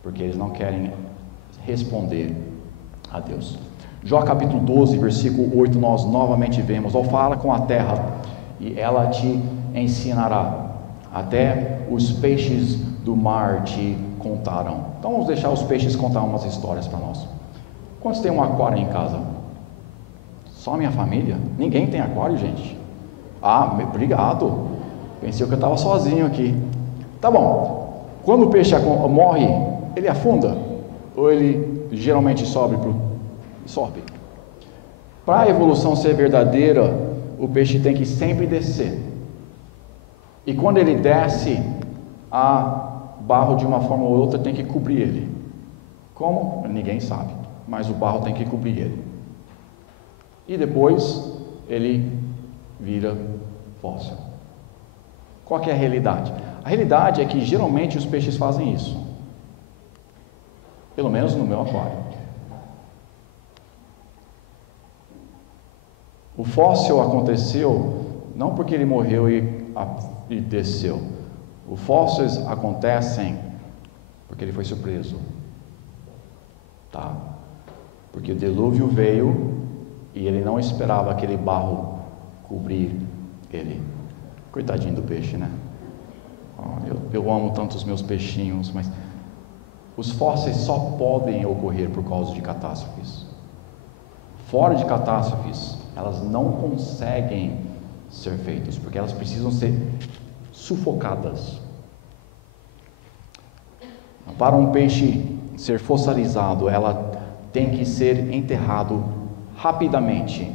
porque eles não querem responder a Deus. Jó capítulo 12, versículo 8, nós novamente vemos: ó, fala com a terra e ela te ensinará, até os peixes do mar te contarão. Então vamos deixar os peixes contar umas histórias para nós. Quantos tem um aquário em casa? Só a minha família? Ninguém tem aquário, gente? Obrigado, pensei que eu estava sozinho aqui. Tá bom, quando o peixe morre, ele afunda? Ou ele geralmente sobe? Para a evolução ser verdadeira, o peixe tem que sempre descer. E quando ele desce, a barro de uma forma ou outra tem que cobrir ele. Como? Ninguém sabe, mas o barro tem que cobrir ele. E depois ele vira fóssil. Qual que é a realidade? A realidade é que geralmente os peixes fazem isso. Pelo menos no meu aquário. O fóssil aconteceu não porque ele morreu e desceu. Os fósseis acontecem porque ele foi surpreso. Tá? Porque o dilúvio veio e ele não esperava aquele barro cobrir ele. Coitadinho do peixe, né? Eu amo tanto os meus peixinhos, mas os fósseis só podem ocorrer por causa de catástrofes. Fora de catástrofes, elas não conseguem ser feitas, porque elas precisam ser sufocadas. Para um peixe ser fossilizado, ela tem que ser enterrado rapidamente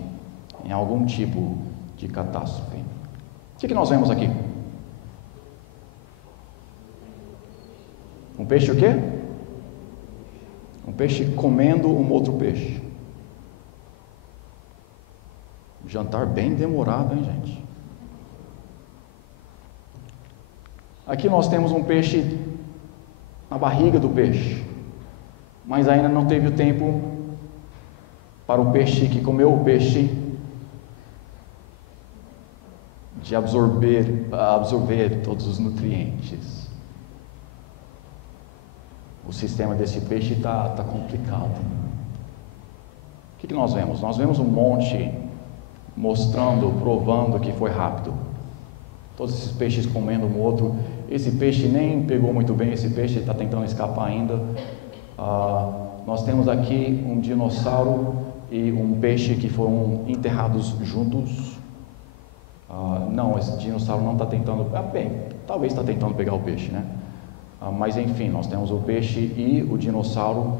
em algum tipo de catástrofe. O que nós vemos aqui? Um peixe o quê? Um peixe comendo um outro peixe. Jantar bem demorado, hein, gente? Aqui nós temos um peixe na barriga do peixe, mas ainda não teve o tempo para o peixe que comeu o peixe de absorver todos os nutrientes. O sistema desse peixe está complicado. O que nós vemos? Nós vemos um monte mostrando, provando que foi rápido. Todos esses peixes comendo um outro. Esse peixe nem pegou muito bem, esse peixe está tentando escapar ainda. Nós temos aqui um dinossauro e um peixe que foram enterrados juntos. Não, esse dinossauro não está tentando. Talvez está tentando pegar o peixe, né? Mas enfim, nós temos o peixe e o dinossauro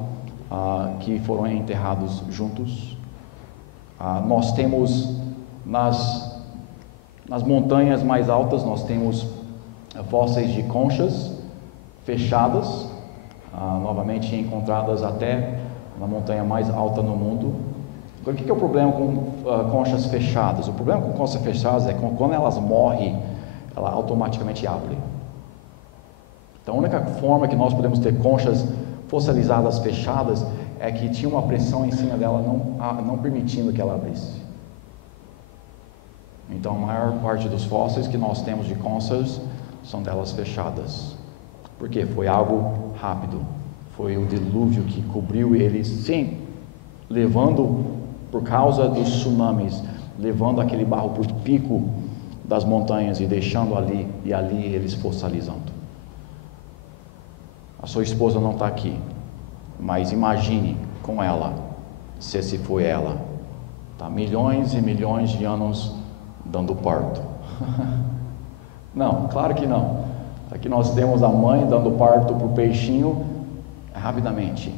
que foram enterrados juntos. Nós temos nas montanhas mais altas, nós temos fósseis de conchas fechadas, novamente encontradas até na montanha mais alta no mundo. Agora, o que é o problema com conchas fechadas? O problema com conchas fechadas é que quando elas morrem, ela automaticamente abre. Então, a única forma que nós podemos ter conchas fossilizadas fechadas é que tinha uma pressão em cima dela não permitindo que ela abrisse. Então, a maior parte dos fósseis que nós temos de conchas são delas fechadas. Por quê? Foi algo rápido. Foi o dilúvio que cobriu eles, sim, levando, por causa dos tsunamis, levando aquele barro para o pico das montanhas e deixando ali, e ali eles fossilizando. A sua esposa não está aqui, mas imagine com ela, se esse foi ela, tá milhões e milhões de anos dando parto. Não, claro que não. Aqui nós temos a mãe dando parto para o peixinho rapidamente.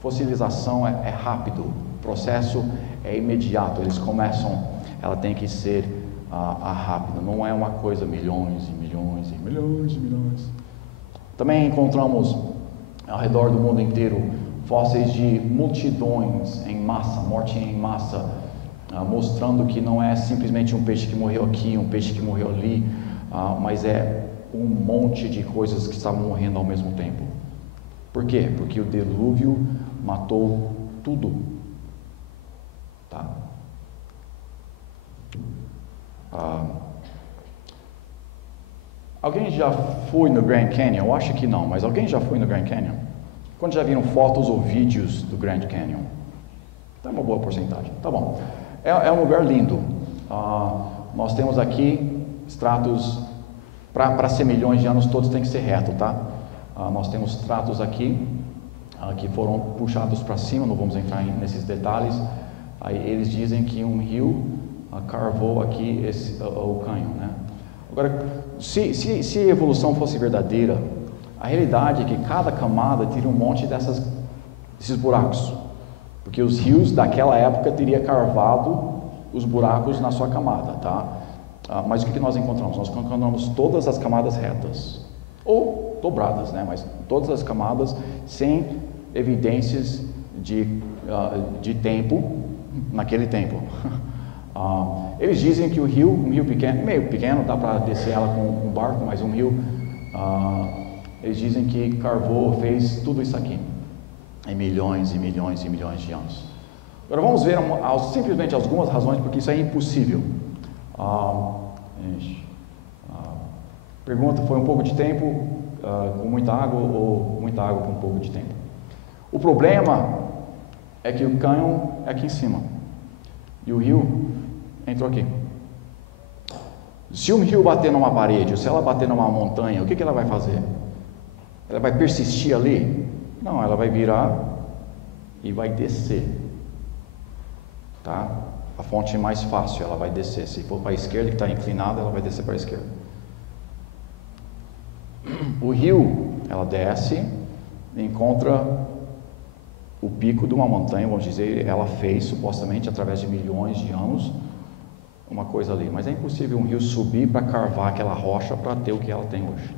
Fossilização é rápido, o processo é imediato, eles começam, ela tem que ser rápida, não é uma coisa milhões e milhões e milhões e milhões. Também encontramos ao redor do mundo inteiro fósseis de multidões em massa, morte em massa, mostrando que não é simplesmente um peixe que morreu aqui, um peixe que morreu ali, mas é um monte de coisas que estavam morrendo ao mesmo tempo. Por quê? Porque o dilúvio matou tudo. Tá? Alguém já foi no Grand Canyon? Eu acho que não, mas alguém já foi no Grand Canyon? Quando já viram fotos ou vídeos do Grand Canyon? Tá uma boa porcentagem. Tá bom. É um lugar lindo. Nós temos aqui estratos, para ser milhões de anos, todos têm que ser reto, tá? Nós temos estratos aqui que foram puxados para cima, não vamos entrar nesses detalhes. Aí eles dizem que um rio carvou aqui o canhão, né? Agora, se a evolução fosse verdadeira, a realidade é que cada camada teria um monte desses buracos, porque os rios daquela época teriam carvado os buracos na sua camada, tá? Mas o que nós encontramos? Nós encontramos todas as camadas retas, ou dobradas, né? Mas todas as camadas sem evidências de tempo, naquele tempo. Eles dizem que um rio pequeno, meio pequeno, dá para descer ela com um barco, mas um rio, eles dizem que fez tudo isso aqui, em milhões e milhões e milhões de anos. Agora vamos ver simplesmente algumas razões porque isso é impossível. Pergunta, foi um pouco de tempo com muita água ou muita água com um pouco de tempo? O problema é que o cânion é aqui em cima e o rio entrou aqui. Se um rio bater numa parede, ou se ela bater numa montanha, o que ela vai fazer? Ela vai persistir ali? Não, ela vai virar e vai descer, tá? A fonte mais fácil, ela vai descer. Se for para a esquerda, que está inclinada, ela vai descer para a esquerda. O rio, ela desce, encontra o pico de uma montanha, vamos dizer, ela fez supostamente através de milhões de anos uma coisa ali, mas é impossível um rio subir para carvar aquela rocha para ter o que ela tem hoje.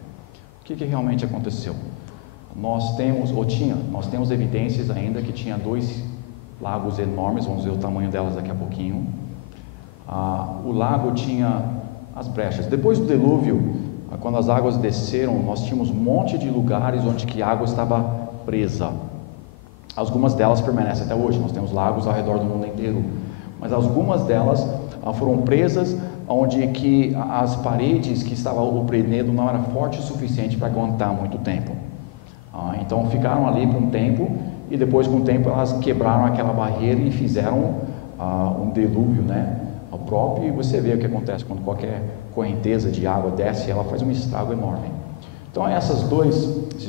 O que realmente aconteceu? Nós temos evidências ainda que tinha 2 lagos enormes, vamos ver o tamanho delas daqui a pouquinho. O lago tinha as brechas. Depois do dilúvio, quando as águas desceram, nós tínhamos um monte de lugares onde que a água estava presa. Algumas delas permanecem até hoje, nós temos lagos ao redor do mundo inteiro, mas algumas delas foram presas onde que as paredes que estavam oprimindo não era forte o suficiente para aguentar muito tempo. Então ficaram ali por um tempo e depois com o tempo elas quebraram aquela barreira e fizeram um dilúvio, né? O próprio, e você vê o que acontece quando qualquer correnteza de água desce, ela faz um estrago enorme. Então esses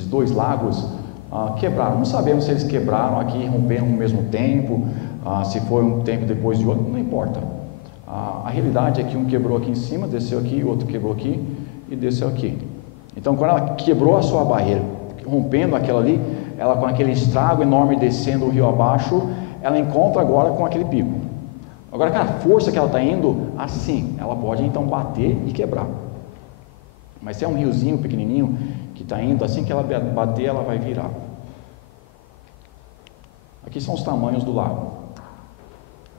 dois lagos quebraram. Não sabemos se eles quebraram aqui, romperam no mesmo tempo, se foi um tempo depois de outro, não importa. A realidade é que um quebrou aqui em cima, desceu aqui, o outro quebrou aqui e desceu aqui. Então quando ela quebrou a sua barreira, rompendo aquela ali, ela com aquele estrago enorme descendo o rio abaixo, ela encontra agora com aquele pico. Agora aquela força que ela está indo, assim, ela pode então bater e quebrar. Mas se é um riozinho pequenininho que está indo, assim que ela bater, ela vai virar. Aqui são os tamanhos do lago.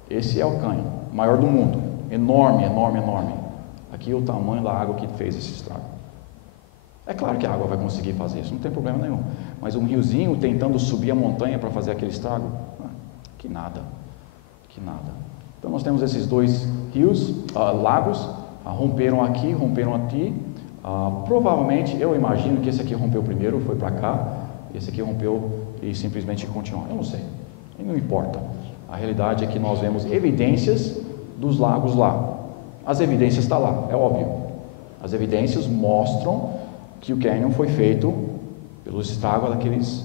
Esse é o cânion, maior do mundo, enorme, enorme, enorme. Aqui é o tamanho da água que fez esse estrago. É claro que a água vai conseguir fazer isso, não tem problema nenhum. Mas um riozinho tentando subir a montanha para fazer aquele estrago, que nada, que nada. Então nós temos esses 2 lagos, romperam aqui, romperam aqui. Provavelmente, eu imagino que esse aqui rompeu primeiro, foi para cá, esse aqui rompeu e simplesmente continuou. Eu não sei, não importa. A realidade é que nós vemos evidências dos lagos lá. As evidências estão lá, é óbvio. As evidências mostram que o cânion foi feito pelo estrago daqueles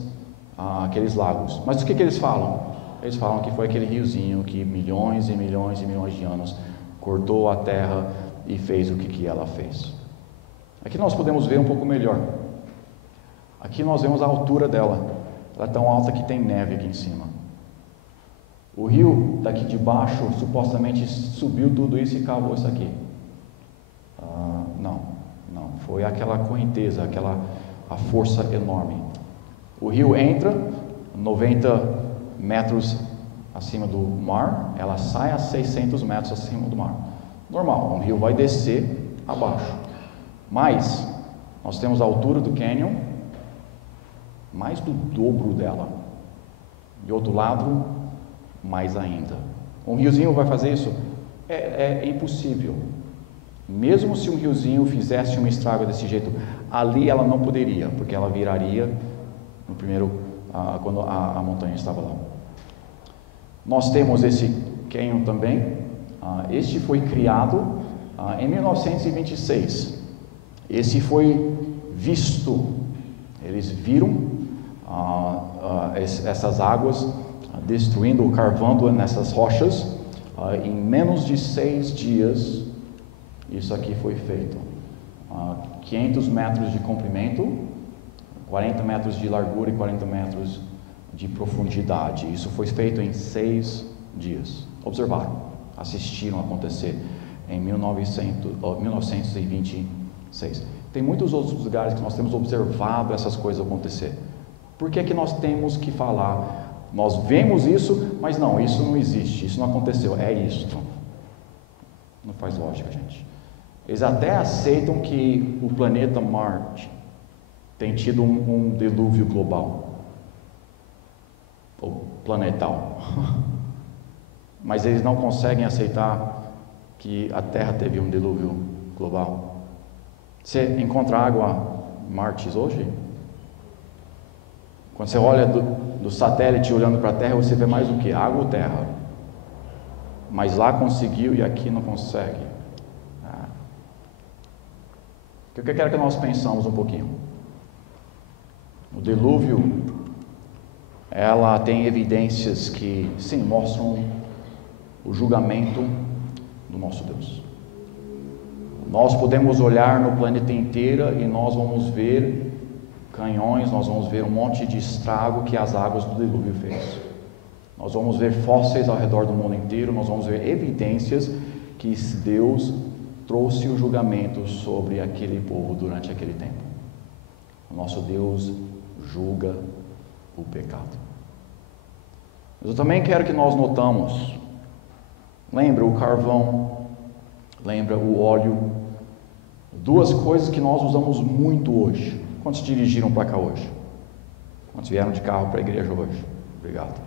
lagos. Mas o que eles falam? Eles falam que foi aquele riozinho que milhões e milhões e milhões de anos cortou a terra e fez o que ela fez. Aqui nós podemos ver um pouco melhor. Aqui nós vemos a altura dela. Ela é tão alta que tem neve aqui em cima. O rio daqui de baixo supostamente subiu tudo isso e cavou isso aqui. Não. Foi aquela correnteza, a força enorme. O rio entra 90 metros acima do mar, ela sai a 600 metros acima do mar. Normal, um rio vai descer abaixo. Mas nós temos a altura do cânion mais do dobro dela. De outro lado, mais ainda. Um riozinho vai fazer isso? É impossível. Mesmo se um riozinho fizesse uma estrago desse jeito, ali ela não poderia, porque ela viraria no primeiro, quando a montanha estava lá. Nós temos esse cânion também. Este foi criado em 1926. Esse foi visto. Eles viram essas águas destruindo, carvando nessas rochas. Em menos de 6 dias, isso aqui foi feito. 500 metros de comprimento, 40 metros de largura e 40 metros de profundidade. Isso foi feito em 6 dias. Observaram. assistiram acontecer em 1926. Tem muitos outros lugares que nós temos observado essas coisas acontecer. Por que nós temos que falar? Nós vemos isso, mas não, isso não existe, isso não aconteceu, é isto. Não faz lógica, gente. Eles até aceitam que o planeta Marte tem tido um dilúvio global, ou planetal. Mas eles não conseguem aceitar que a Terra teve um dilúvio global. Você encontra água em Marte hoje? Quando você olha do satélite olhando para a Terra, você vê mais o que? Água ou terra? Mas lá conseguiu e aqui não consegue. O que eu quero que nós pensamos um pouquinho? O dilúvio, ela tem evidências que, sim, mostram o julgamento do nosso Deus. Nós podemos olhar no planeta inteiro e nós vamos ver canhões, nós vamos ver um monte de estrago que as águas do dilúvio fez. Nós vamos ver fósseis ao redor do mundo inteiro, nós vamos ver evidências que Deus trouxe o julgamento sobre aquele povo durante aquele tempo. O nosso Deus julga o pecado. Mas eu também quero que nós notamos, lembra o carvão, lembra o óleo, duas coisas que nós usamos muito hoje. Quantos dirigiram para cá hoje? Quantos vieram de carro para a igreja hoje? Obrigado.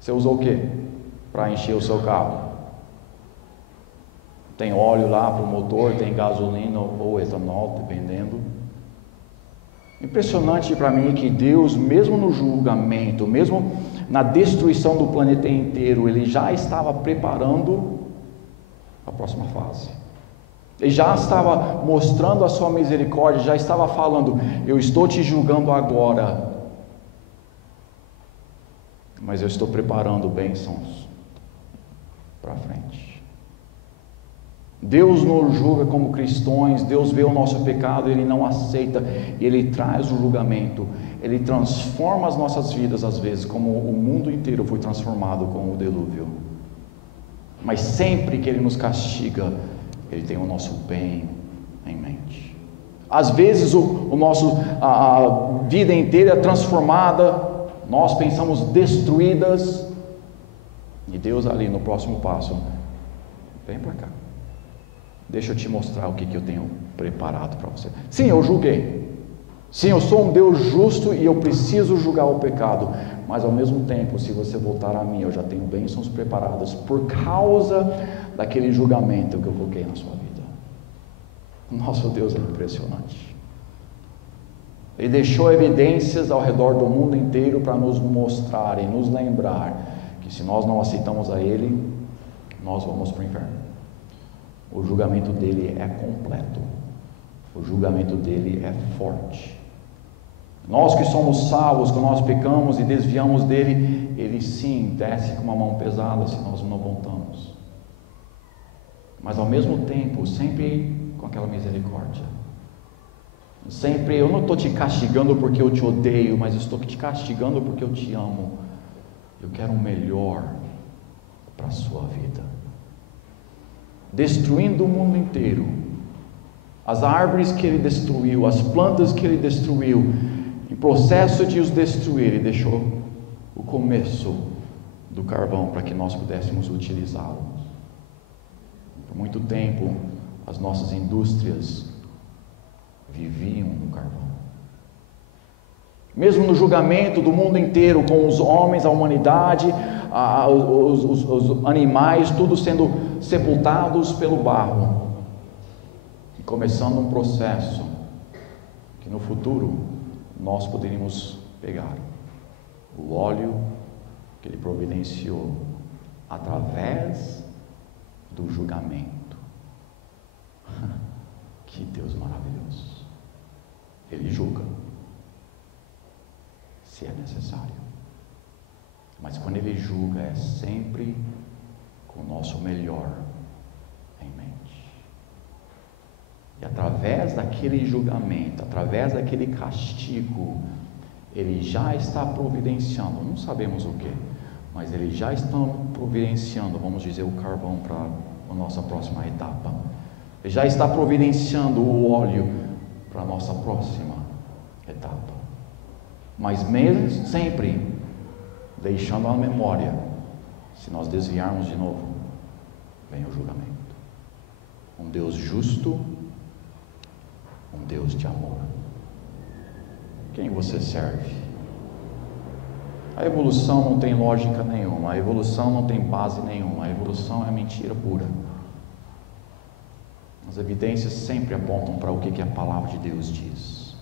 Você usou o quê? Para encher o seu carro? Tem óleo lá para o motor, tem gasolina ou etanol, dependendo. Impressionante para mim que Deus, mesmo no julgamento, mesmo na destruição do planeta inteiro, Ele já estava preparando a próxima fase. Ele já estava mostrando a sua misericórdia, já estava falando, eu estou te julgando agora, mas eu estou preparando bênçãos para frente. Deus nos julga como cristãos, Deus vê o nosso pecado, Ele não aceita, Ele traz o julgamento, Ele transforma as nossas vidas às vezes, como o mundo inteiro foi transformado com o dilúvio. Mas sempre que Ele nos castiga, Ele tem o nosso bem em mente. Às vezes a vida inteira é transformada, nós pensamos destruídas, e Deus ali no próximo passo, vem para cá. Deixa eu te mostrar o que eu tenho preparado para você. Sim, eu julguei. Sim, eu sou um Deus justo e eu preciso julgar o pecado. Mas ao mesmo tempo, se você voltar a mim, eu já tenho bênçãos preparadas por causa daquele julgamento que eu coloquei na sua vida. Nosso Deus é impressionante. Ele deixou evidências ao redor do mundo inteiro para nos mostrar e nos lembrar que se nós não aceitamos a Ele, nós vamos para o inferno. O julgamento dele é completo, o julgamento dele é forte. Nós que somos salvos, quando nós pecamos e desviamos dele, ele sim desce com uma mão pesada se nós não voltamos, mas ao mesmo tempo sempre com aquela misericórdia. Sempre, eu não estou te castigando porque eu te odeio, mas estou te castigando porque eu te amo. Eu quero o melhor para a sua vida. Destruindo o mundo inteiro, as árvores que Ele destruiu, as plantas que Ele destruiu, em processo de os destruir, Ele deixou o começo do carvão para que nós pudéssemos utilizá-lo. Por muito tempo, as nossas indústrias viviam no carvão. Mesmo no julgamento do mundo inteiro, com os homens, a humanidade, os animais, tudo sendo sepultados pelo barro, e começando um processo que no futuro nós poderíamos pegar o óleo que Ele providenciou através do julgamento. Que Deus maravilhoso! Ele julga se é necessário, mas quando Ele julga é sempre com o nosso melhor em mente. E através daquele julgamento, através daquele castigo, Ele já está providenciando, não sabemos o que, mas Ele já está providenciando, vamos dizer, o carvão para a nossa próxima etapa. Ele já está providenciando o óleo para a nossa próxima etapa. Mas mesmo sempre deixando a memória, se nós desviarmos de novo, vem o julgamento. Um Deus justo, um Deus de amor. Quem você serve? A evolução não tem lógica nenhuma, a evolução não tem base nenhuma, a evolução é mentira pura. As evidências sempre apontam para o que a palavra de Deus diz.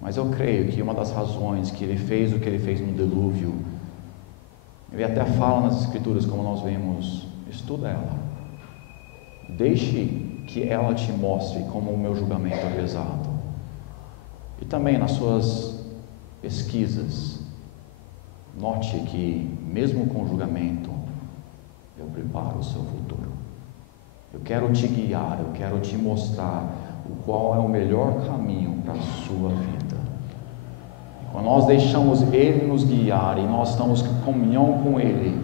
Mas eu creio que uma das razões que Ele fez o que Ele fez no dilúvio, Ele até fala nas Escrituras, como nós vemos, estuda ela. Deixe que ela te mostre como o meu julgamento é pesado. E também nas suas pesquisas, note que mesmo com julgamento, eu preparo o seu futuro. Eu quero te guiar, eu quero te mostrar qual é o melhor caminho para a sua vida. E quando nós deixamos Ele nos guiar e nós estamos em comunhão com Ele,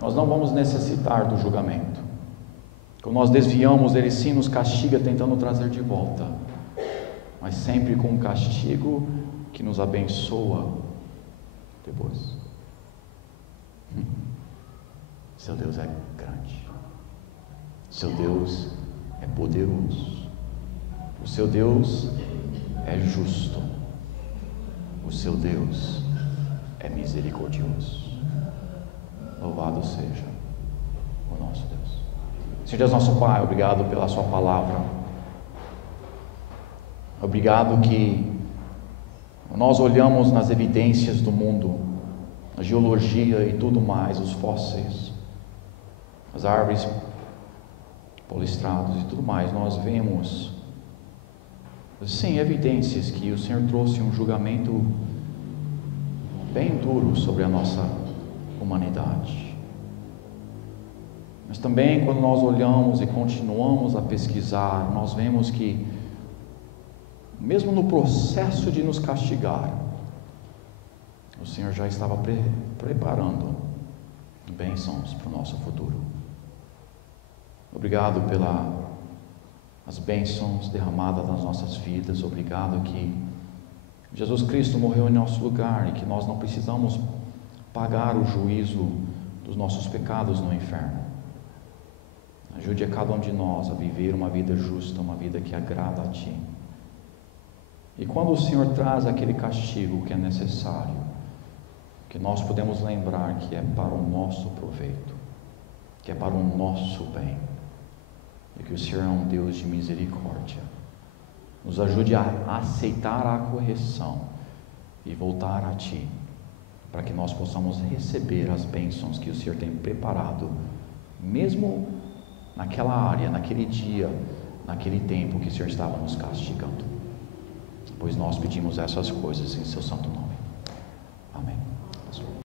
nós não vamos necessitar do julgamento. Quando nós desviamos, Ele sim nos castiga tentando trazer de volta, mas sempre com um castigo que nos abençoa depois. Seu Deus é grande, seu Deus é poderoso, o seu Deus é justo, o seu Deus é misericordioso. Louvado seja o nosso Deus. Senhor Deus nosso Pai, obrigado pela sua palavra. Obrigado que nós olhamos nas evidências do mundo, a geologia e tudo mais, os fósseis, as árvores polistradas e tudo mais, nós vemos, sim, evidências que o Senhor trouxe um julgamento bem duro sobre a nossa humanidade. Mas também quando nós olhamos e continuamos a pesquisar, nós vemos que mesmo no processo de nos castigar, o Senhor já estava preparando bênçãos para o nosso futuro. Obrigado pelas bênçãos derramadas nas nossas vidas. Obrigado que Jesus Cristo morreu em nosso lugar e que nós não precisamos pagar o juízo dos nossos pecados no inferno. Ajude a cada um de nós a viver uma vida justa, uma vida que agrada a Ti. E quando o Senhor traz aquele castigo que é necessário, que nós podemos lembrar que é para o nosso proveito, que é para o nosso bem, e que o Senhor é um Deus de misericórdia. Nos ajude a aceitar a correção e voltar a Ti, para que nós possamos receber as bênçãos que o Senhor tem preparado, mesmo naquela área, naquele dia, naquele tempo que o Senhor estava nos castigando. Pois nós pedimos essas coisas em Seu santo nome.